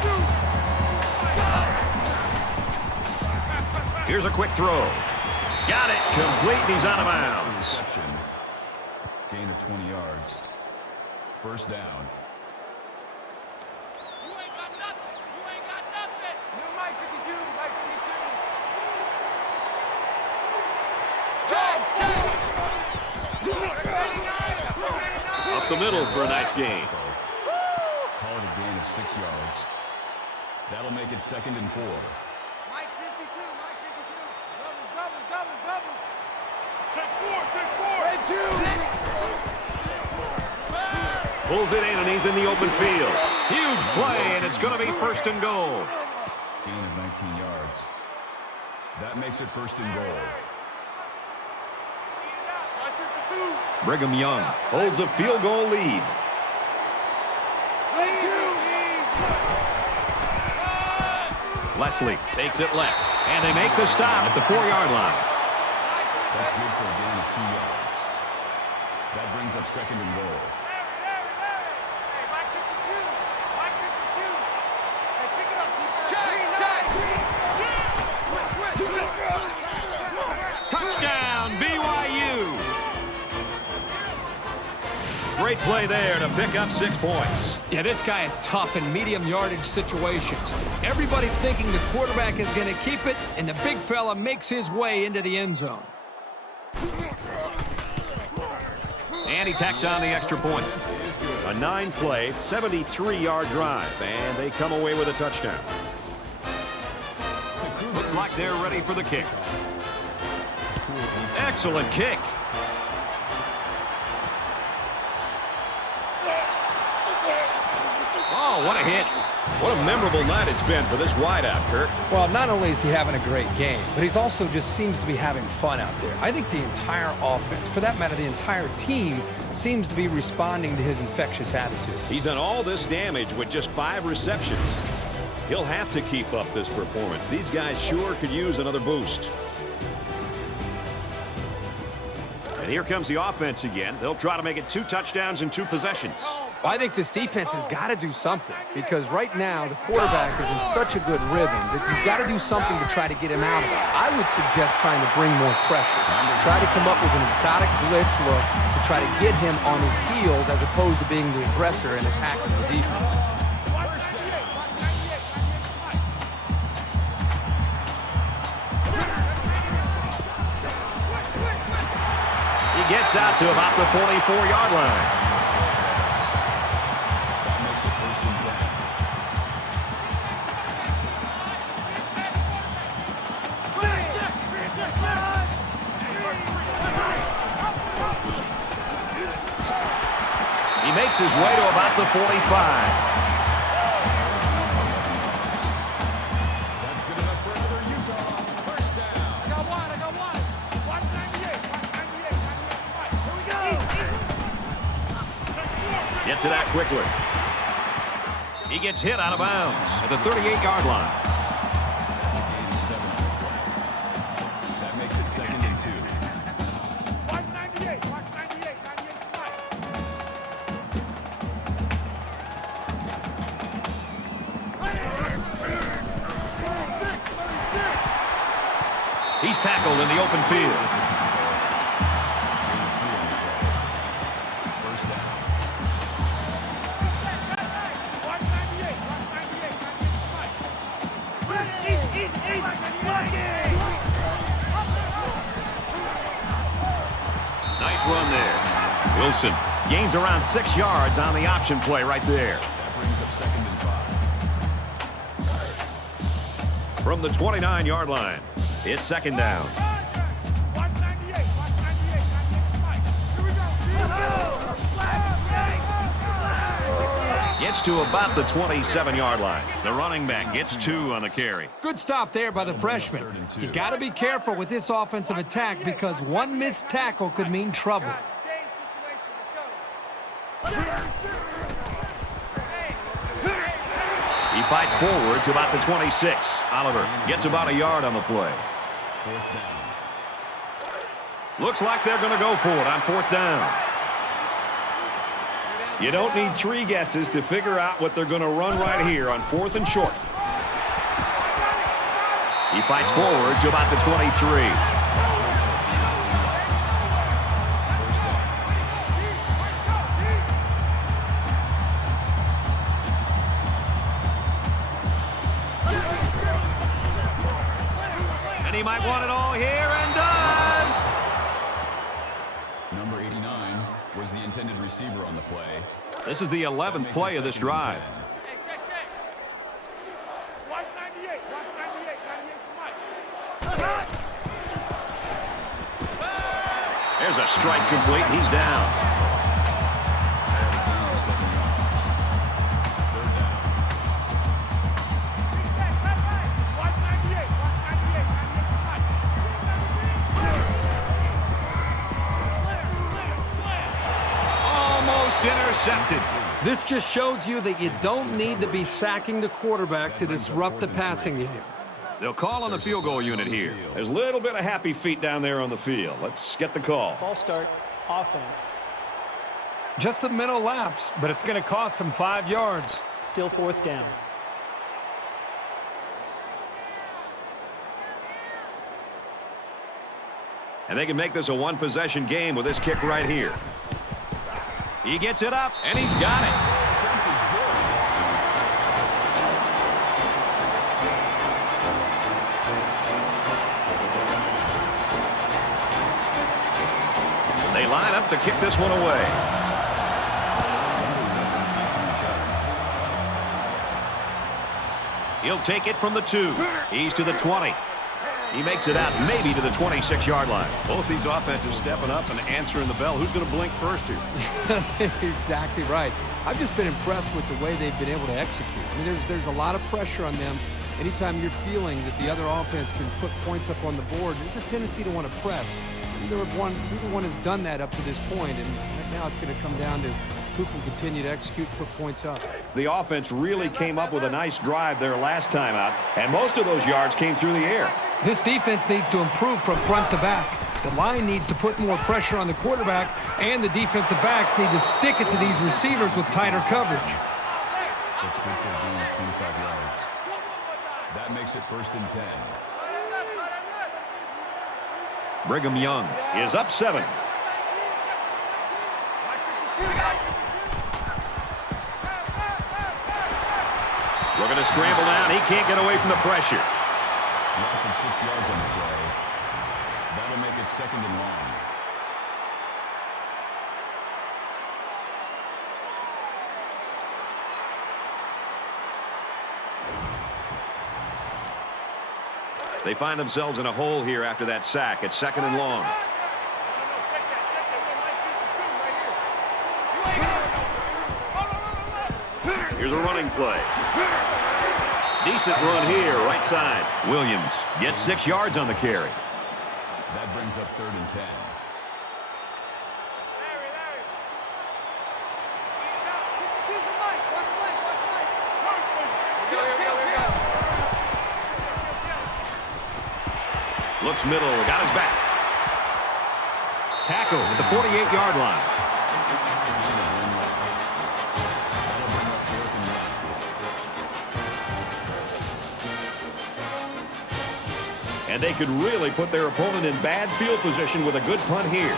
Here's a quick throw. Got it. Complete. He's out of bounds. Gain of 20 yards. 1st down. Up the middle for a nice gain. Call it a gain of 6 yards. That'll make it 2nd and 4. Mike 52, Mike 52. Doubles. Take 4. Pulls it in, and he's in the open field. Huge play, and it's going to be 1st and goal. Gain of 19 yards. That makes it 1st and goal. Brigham Young holds a field goal lead. Leslie takes it left, and they make the stop at the 4-yard line. That's good for a gain of 2 yards. That brings up 2nd and goal. Touchdown, BYU. Great play there to pick up 6 points. Yeah, this guy is tough in medium yardage situations. Everybody's thinking the quarterback is going to keep it, and the big fella makes his way into the end zone. And he tacks on the extra point. A 9-play, 73-yard drive, and they come away with a touchdown. Looks like they're ready for the kick. Excellent kick. Oh, what a hit. What a memorable night it's been for this wideout, Kurt. Well, not only is he having a great game, but he's also just seems to be having fun out there. I think the entire offense, for that matter, the entire team, seems to be responding to his infectious attitude. He's done all this damage with just 5 receptions. He'll have to keep up this performance. These guys sure could use another boost. And here comes the offense again. They'll try to make it 2 touchdowns in 2 possessions. Well, I think this defense has got to do something because right now the quarterback is in such a good rhythm that you've got to do something to try to get him out of it. I would suggest trying to bring more pressure. Try to come up with an exotic blitz look to try to get him on his heels as opposed to being the aggressor and attacking the defense. He gets out to about the 44-yard line. That makes it 1st and 10. He makes his way to about the 45. That's good enough for another Utah. 1st down. I got one. 198. Gets it out quickly. He gets hit out of bounds at the 38-yard line. That's a gain of 7 on the play. That makes it 2nd and 2. 198. Watch 98. 98 to Mike. He's tackled in the open field. 1st down. 198. Watch 98. 98 to Mike. Nice run there. Wilson gains around 6 yards on the option play right there. That brings up 2nd and 5. From the 29-yard line, it's 2nd down. 198. Watch 98. 98 to Mike. Here we go. Gets to about the 27-yard line. The running back gets 2 on the carry. Good stop there by the freshman. You got to be careful with this offensive attack because one missed tackle could mean trouble. Game situation. Let's go. He fights forward to about the 26. Oliver gets about a yard on the play. Looks like they're going to go for it on 4th down. You don't need 3 guesses to figure out what they're going to run right here on 4th and short. He fights forward to about the 23. And he might want it all here and does. Number 89 was the intended receiver on the play. This is the 11th play of this drive. Hey, check. Watch 98. Watch 98. 98 for Mike. There's a strike complete. He's down. Watch 98. Watch 98. 98 for Mike. Almost intercepted. This just shows you that you don't need to be sacking the quarterback to disrupt the passing game. They'll call on the field goal unit here. There's a little bit of happy feet down there on the field. Let's get the call. False start, offense. Just a mental lapse, but it's going to cost him 5 yards. Still 4th down. And they can make this a 1-possession game with this kick right here. He gets it up, and he's got it. Attempt is good. They line up to kick this one away. He'll take it from the 2. He's to the 20. He makes it out maybe to the 26-yard line. Both these offenses stepping up and answering the bell. Who's going to blink first here? Exactly right. I've just been impressed with the way they've been able to execute. I mean, there's a lot of pressure on them. Anytime you're feeling that the other offense can put points up on the board, there's a tendency to want to press. Neither one has done that up to this point, and right now it's going to come down to who can continue to execute and put points up. The offense really came up with a nice drive there last time out, and most of those yards came through the air. This defense needs to improve from front to back. The line needs to put more pressure on the quarterback, and the defensive backs need to stick it to these receivers with tighter coverage. That's good for a gain of 25 yards. That makes it 1st and 10. Brigham Young is up 7. Looking to scramble down. He can't get away from the pressure. Loss of 6 yards on the play. That'll make it 2nd and long. They find themselves in a hole here after that sack. It's 2nd and long. Here's a running play. Decent run here, right side. Williams gets 6 yards on the carry. That brings up 3rd and 10. Looks middle, got his back. Tackle at the 48-yard line. And they could really put their opponent in bad field position with a good punt here.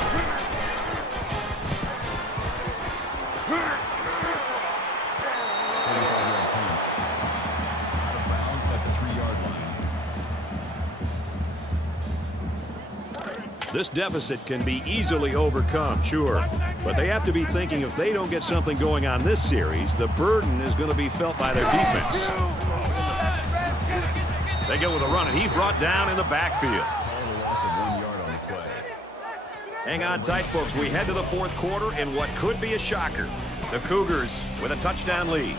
This deficit can be easily overcome, sure, but they have to be thinking if they don't get something going on this series, the burden is going to be felt by their defense. They go with a run, and he's brought down in the backfield. Call a loss of 1 yard on the play. Hang on tight, folks. We head to the 4th quarter in what could be a shocker. The Cougars with a touchdown lead.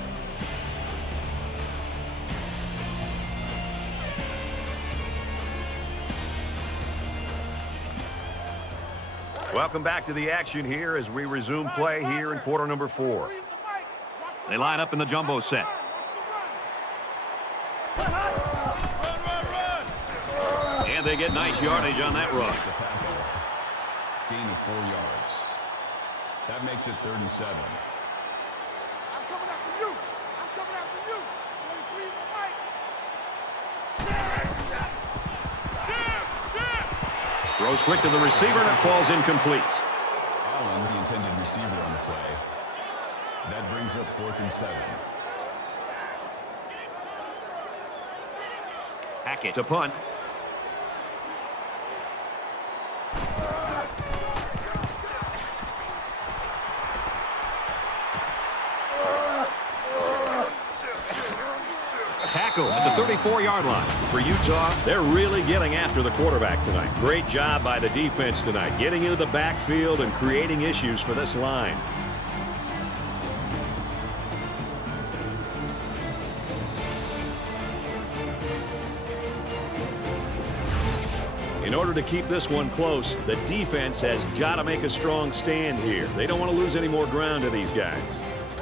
Welcome back to the action here as we resume play here in quarter number 4. They line up in the jumbo set. And they get nice yardage on that run. The tackle. Gain of 4 yards. That makes it 3rd and 7. I'm coming after you. I'm coming after you. 43 is the mic. Throws quick to the receiver, and it falls incomplete. Allen, the intended receiver on the play. That brings up 4th and 7. Hackett to punt. Tackle at the 34-yard line. For Utah, they're really getting after the quarterback tonight. Great job by the defense tonight, getting into the backfield and creating issues for this line. In order to keep this one close, the defense has got to make a strong stand here. They don't want to lose any more ground to these guys.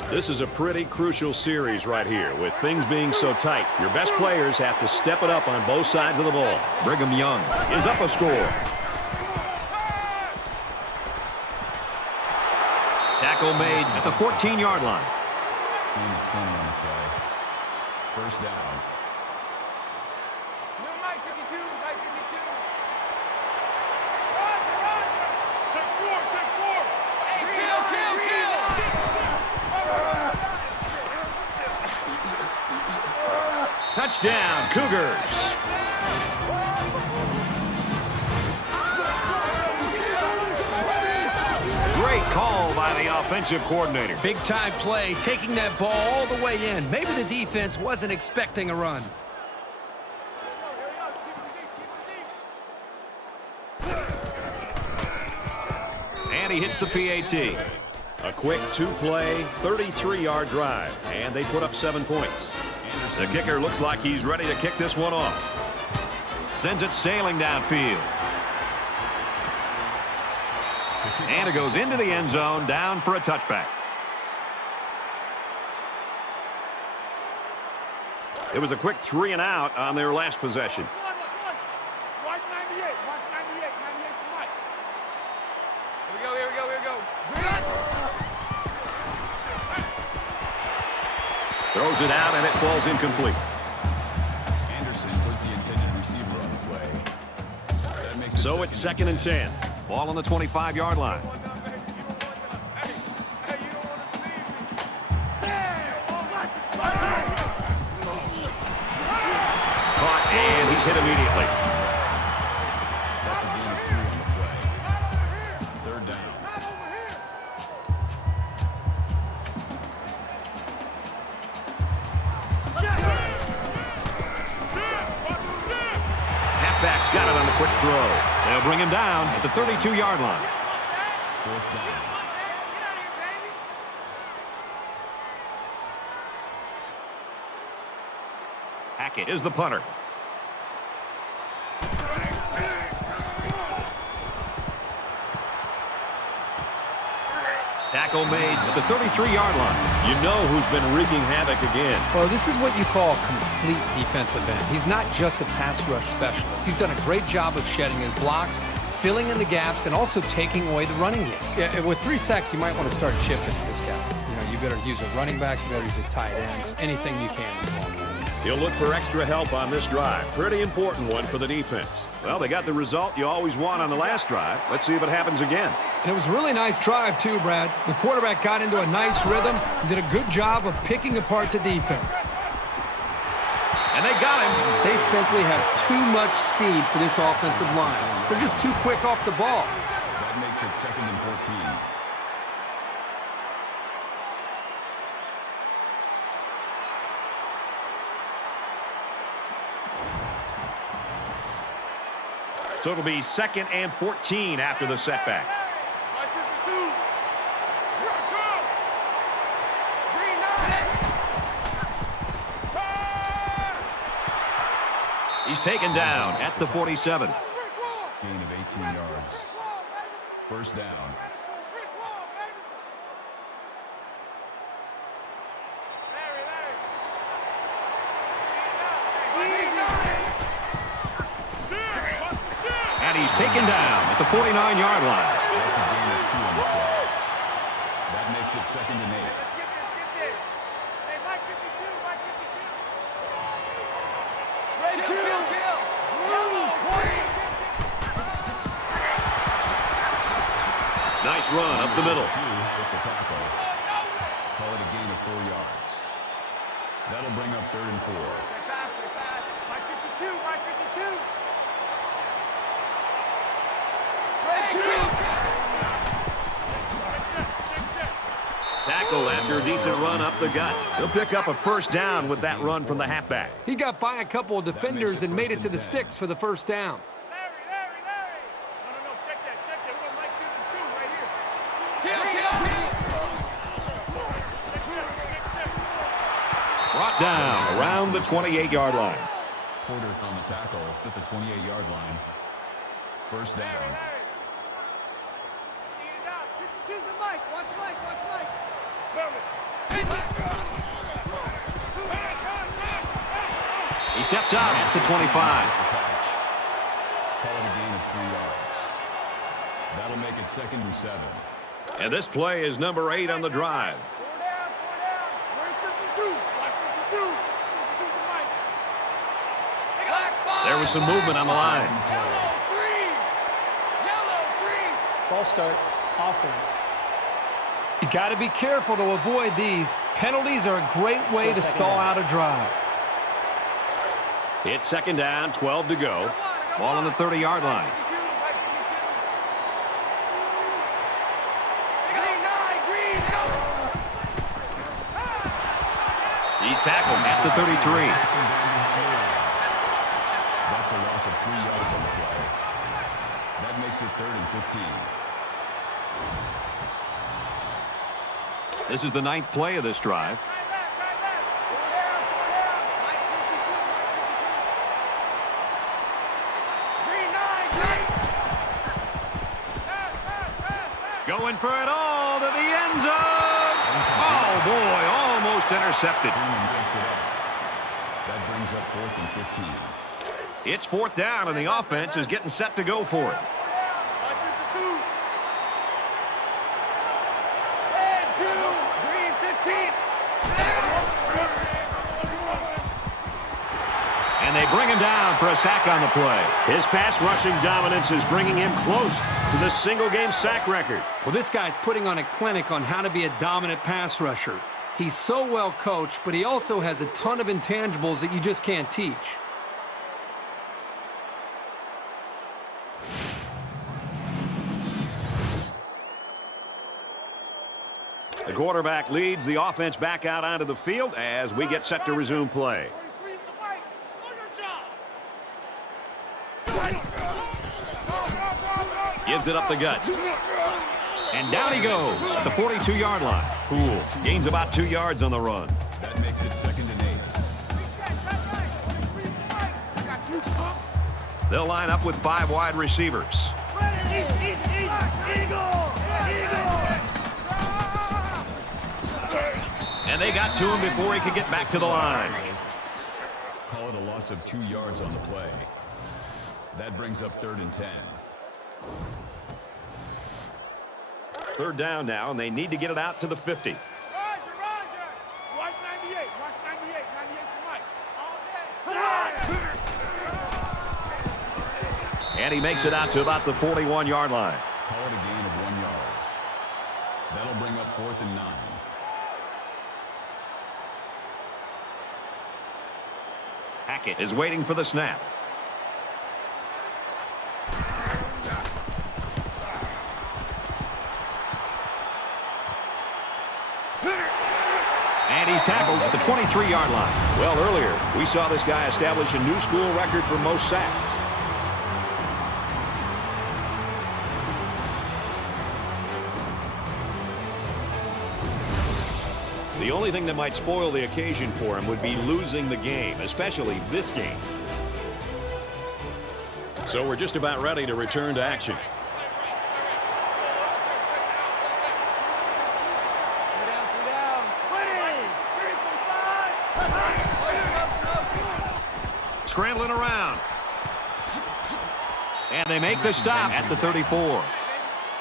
This is a pretty crucial series right here. With things being so tight, your best players have to step it up on both sides of the ball. Brigham Young is up a score. Tackle made at the 14-yard line. Gain of 20 on the play. 1st down. No, Mike 52, Mike 52. Roger. Take 4. Hey, kill. Touchdown, Cougars. Great call by the offensive coordinator. Big time play, taking that ball all the way in. Maybe the defense wasn't expecting a run. And he hits the PAT. A quick 2-play, 33-yard drive. And they put up 7 points. The kicker looks like he's ready to kick this one off. Sends it sailing downfield. And it goes into the end zone, down for a touchback. It was a quick 3 and out on their last possession. Watch 98. Watch 98. 98 for Mike. Here we go. Throws it out, and it falls incomplete. Anderson was the intended receiver on the play. That makes it So it's 2nd and 10. Ball on the 25-yard line. Caught, and he's hit immediately. That's a gain of 3 on the play. 3rd down. Not over here. Halfback's got it on the quick throw. They'll bring him down at the 32-yard line. 4th down. Hackett is the punter. Tackle made at the 33-yard line. You know who's been wreaking havoc again. Well, this is what you call a complete defensive end. He's not just a pass rush specialist. He's done a great job of shedding his blocks, filling in the gaps, and also taking away the running game. Yeah, with 3 sacks, you might want to start shifting this guy. You know, you better use a running back, you better use a tight ends, anything you can this long. He'll look for extra help on this drive. Pretty important one for the defense. Well, they got the result you always want on the last drive. Let's see if it happens again. And it was a really nice drive, too, Brad. The quarterback got into a nice rhythm and did a good job of picking apart the defense. And they got him. They simply have too much speed for this offensive line. They're just too quick off the ball. That makes it 2nd and 14. So it'll be 2nd and 14 after the setback. Mike 52. Here I go. Green 9. He's taken down at the 47. Gain of 18 yards. 1st down. he's taken down at the 49-yard line. That's a gain of 2 on the play. That makes it 2nd and 8. Let's get this. Hey, Mike 52, Mike 52. Nice run up the middle. 2 with the tackle. Call it a gain of 4 yards. That'll bring up 3rd and 4. Fast. Mike 52, Mike 52. Tackle after a decent run up the gut. He'll pick up a first down with that run from the halfback. He got by a couple of defenders and made it to the sticks for the first down. Larry. No, check that. We got Mike 52 right here. Brought down around the 28-yard line. Porter on the tackle at the 28-yard line. First down. Larry. Eat it out. 52's the Mike. Watch Mike. He steps out at the 25. Catch. Call it a gain of 3 yards. That'll make it 2nd and 7. And this play is number 8 on the drive. 4 down. Where's 52? Watch 52. 52's the Mike. There was some movement on the line. Yellow, green. False start. Offense. You got to be careful to avoid these. Penalties are a great way to stall out a drive. It's 2nd down, 12 to go. Ball on the 30-yard line. He's tackled at the 33. That's a loss of 3 yards on the play. That makes it 3rd and 15. This is the 9th play of this drive. Try left. 4 down. Mike 52. Green 9. Going for it all to the end zone. Oh, boy, almost intercepted. Freeman breaks it up. That brings up 4th and 15. It's 4th down, and the offense is getting set to go for it. And they bring him down for a sack on the play. His pass rushing dominance is bringing him close to the single-game sack record. Well, this guy's putting on a clinic on how to be a dominant pass rusher. He's so well coached, but he also has a ton of intangibles that you just can't teach. The quarterback leads the offense back out onto the field as we get set to resume play. 43's the Mike. Go. Gives it up the gut. And down he goes at the 42-yard line. Cool. Gains about 2 yards on the run. That makes it 2nd and 8. They'll line up with 5 wide receivers. And they got to him before he could get back to the line. Call it a loss of 2 yards on the play. That brings up 3rd and 10. 3rd down now, and they need to get it out to the 50. Roger. Watch 98. Watch 98. 98's the Mike. All day. And he makes it out to about the 41-yard line. Call it a gain of 1 yard. That'll bring up 4th and 9. Hackett is waiting for the snap. And he's tackled at the 23-yard line. Well, earlier, we saw this guy establish a new school record for most sacks. The only thing that might spoil the occasion for him would be losing the game, especially this game. So we're just about ready to return to action. Scrambling around. And they make the stop at the 34.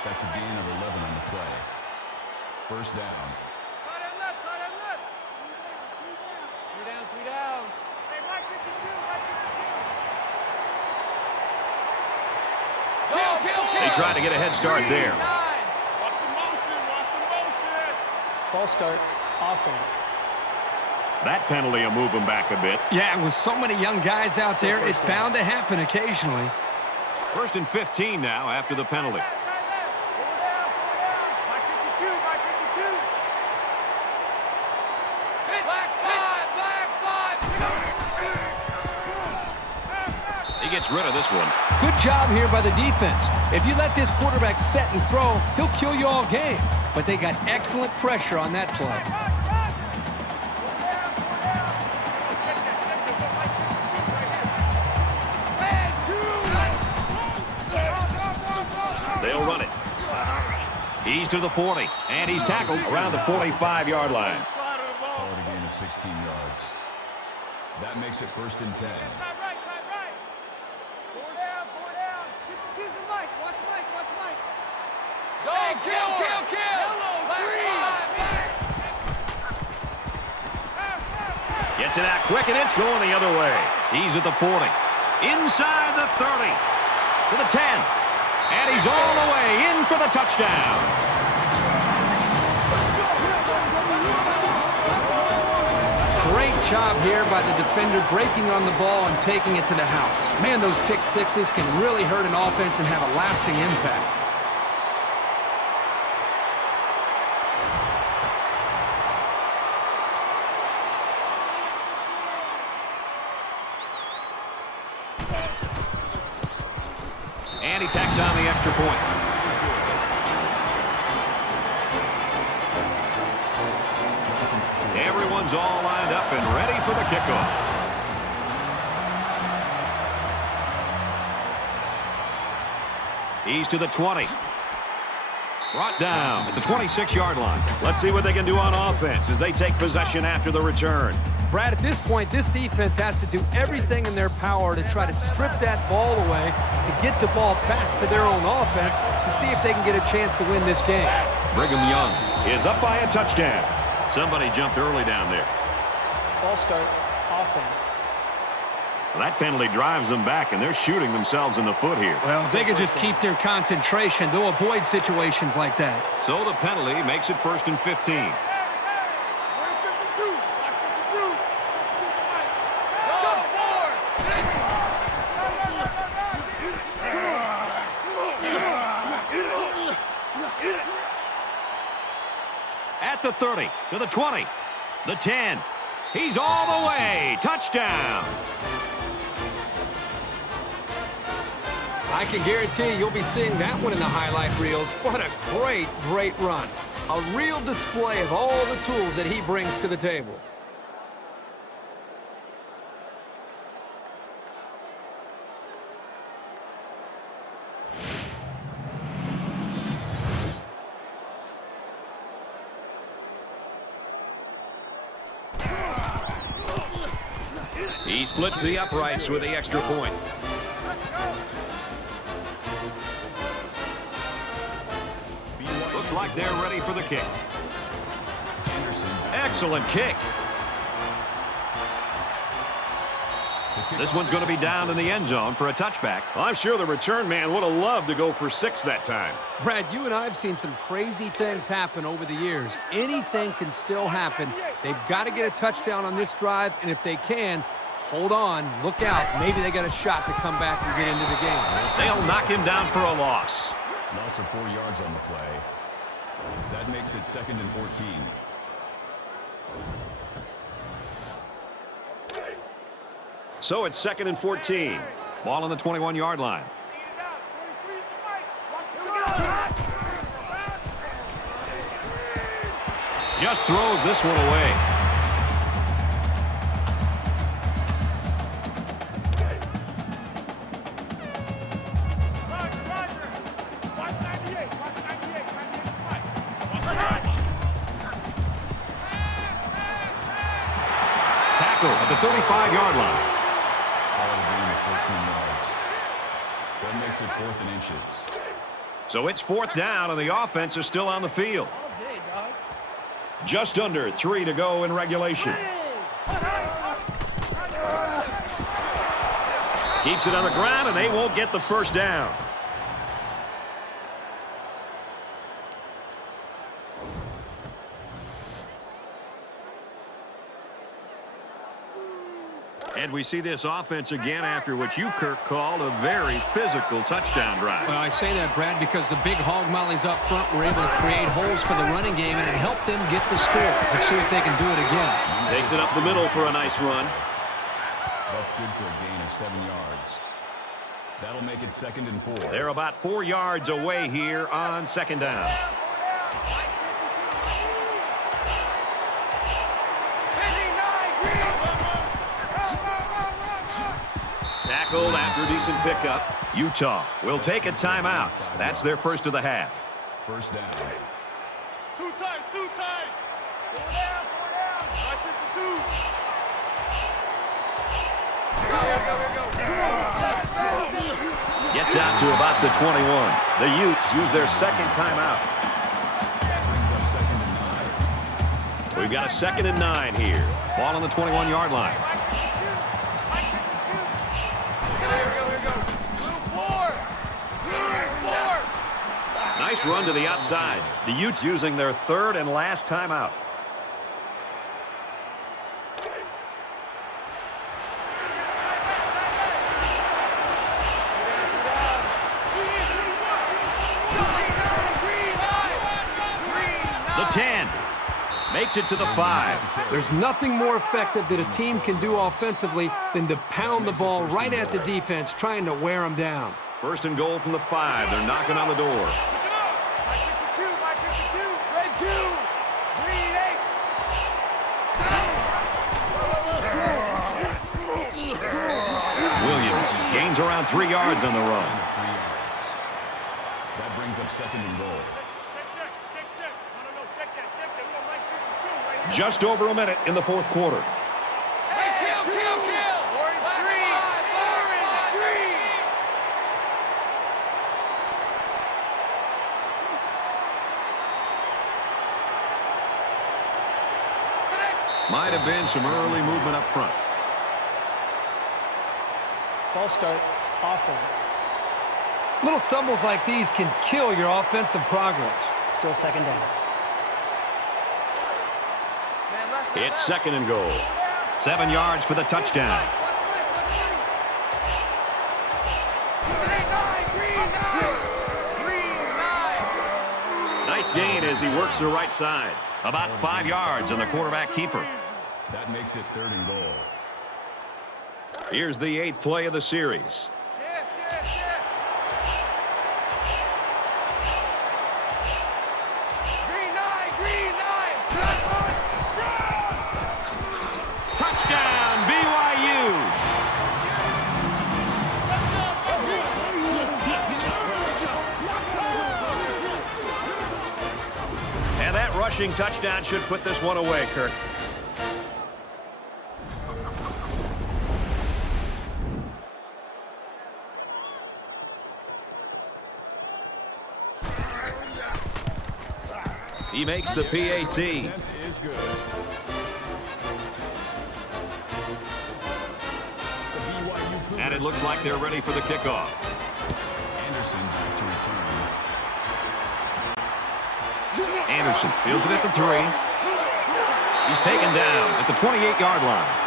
That's a gain of 11 on the play. First down. Three down. Hey, Mike 52, Mike 52. They try to get a head start there. Watch the motion. False start, offense. That penalty will move them back a bit. Yeah, with so many young guys out there, it's bound to happen occasionally. First and 15 now after the penalty. Mike 52, Mike 52. Black five. He gets rid of this one. Good job here by the defense. If you let this quarterback set and throw, he'll kill you all game. But they got excellent pressure on that play. They'll run it. He's to the 40, and he's tackled around the 45-yard line. Call it a gain of 16 yards. That makes it first and 10. Right. Four down. 52's in Mike. Watch Mike. Go, kill. Gets it out quick, and it's going the other way. He's at the 40. Inside the 30. To the 10. And he's all the way in for the touchdown. Great job here by the defender breaking on the ball and taking it to the house. Man, those pick sixes can really hurt an offense and have a lasting impact. And he tacks on the extra point. Everyone's all lined up and ready for the kickoff. He's to the 20. Brought down at the 26-yard line. Let's see what they can do on offense as they take possession after the return. Brad, at this point, this defense has to do everything in their power to try to strip that ball away, to get the ball back to their own offense, to see if they can get a chance to win this game. Brigham Young is up by a touchdown. Somebody jumped early down there. False start, offense. Well, that penalty drives them back, and they're shooting themselves in the foot here. Well, if they can just keep their concentration, they'll avoid situations like that. So the penalty makes it first and 15. Where's 52? Mike 52. 52's in Mike. Go, forward. At the 30, to the 20, the 10. He's all the way. Touchdown. I can guarantee you'll be seeing that one in the highlight reels. What a great run. A real display of all the tools that he brings to the table. He splits the uprights with the extra point. Looks like they're ready for the kick. Excellent kick. This one's going to be down in the end zone for a touchback. Well, I'm sure the return man would have loved to go for 6 that time. Brad, you and I have seen some crazy things happen over the years. Anything can still happen. They've got to get a touchdown on this drive, and if they can, hold on, look out. Maybe they got a shot to come back and get into the game. They'll knock him down for a loss. Loss of 4 yards on the play. That makes it second and 14. So it's second and 14. Ball on the 21-yard line. Just throws this one away. Tackle at the 35-yard line. All of 14 yards. That That makes it 4th and inches. So it's 4th down, and the offense is still on the field. Just under 3 to go in regulation. Keeps it on the ground, and they won't get the first down. And we see this offense again after what you, Kirk, called a very physical touchdown drive. Well, I say that, Brad, because the big hog mollies up front were able to create holes for the running game, and it helped them get the score. Let's see if they can do it again. Takes it up the middle for a nice run. That's good for a gain of 7 yards. That'll make it 2nd and 4. They're about 4 yards away here on 2nd down. Tackled after a decent pickup. Utah will take a timeout. That's their first of the half. First down. 2 times, 2 times. 4 down, 552. Gets out to about the 21. The Utes use their second timeout. Brings up 2nd and 9. We've got a 2nd and 9 here. Ball on the 21-yard line. Nice run to the outside. The Utes using their 3rd and last timeout. The 10. Makes it to the 5. There's nothing more effective that a team can do offensively than to pound the ball right at the defense, trying to wear them down. 1st and goal from the 5. They're knocking on the door. Williams gains around 3 yards on the run. 3 yards. That brings up 2nd and goal. Just over a minute in the 4th quarter. Might have been some early movement up front. False start, offense. Little stumbles like these can kill your offensive progress. Still 2nd down. It's 2nd and goal. 7 yards for the touchdown. Nice gain as he works the right side. About 5 yards on the quarterback keeper. That makes it 3rd and goal. Here's the 8th play of the series. Touchdown, BYU! And that rushing touchdown should put this one away, Kirk. He makes the PAT. Is good. And it looks like they're ready for the kickoff. Anderson back to return. Anderson fields it at the 3. He's taken down at the 28-yard line.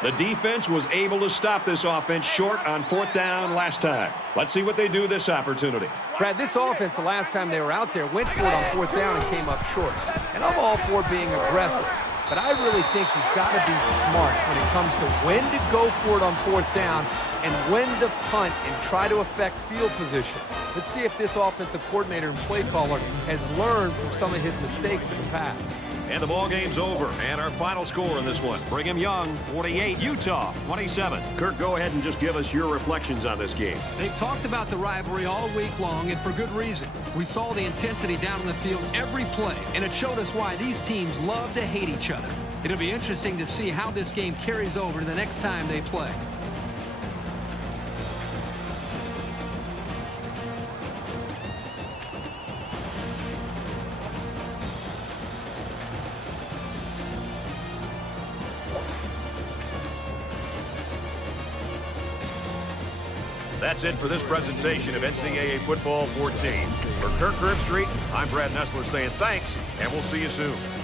The defense was able to stop this offense short on 4th down last time. Let's see what they do this opportunity. Brad, this offense, the last time they were out there, went for it on 4th down and came up short. And I'm all for being aggressive. But I really think you've got to be smart when it comes to when to go for it on 4th down and when to punt and try to affect field position. Let's see if this offensive coordinator and play caller has learned from some of his mistakes in the past. And the ball game's over. And our final score in this one, Brigham Young 48, Utah 27. Kirk, go ahead and just give us your reflections on this game. They've talked about the rivalry all week long, and for good reason. We saw the intensity down on the field every play, and it showed us why these teams love to hate each other. It'll be interesting to see how this game carries over the next time they play. That's it for this presentation of NCAA Football 14. For Kirk Herbstreit, I'm Brad Nessler saying thanks, and we'll see you soon.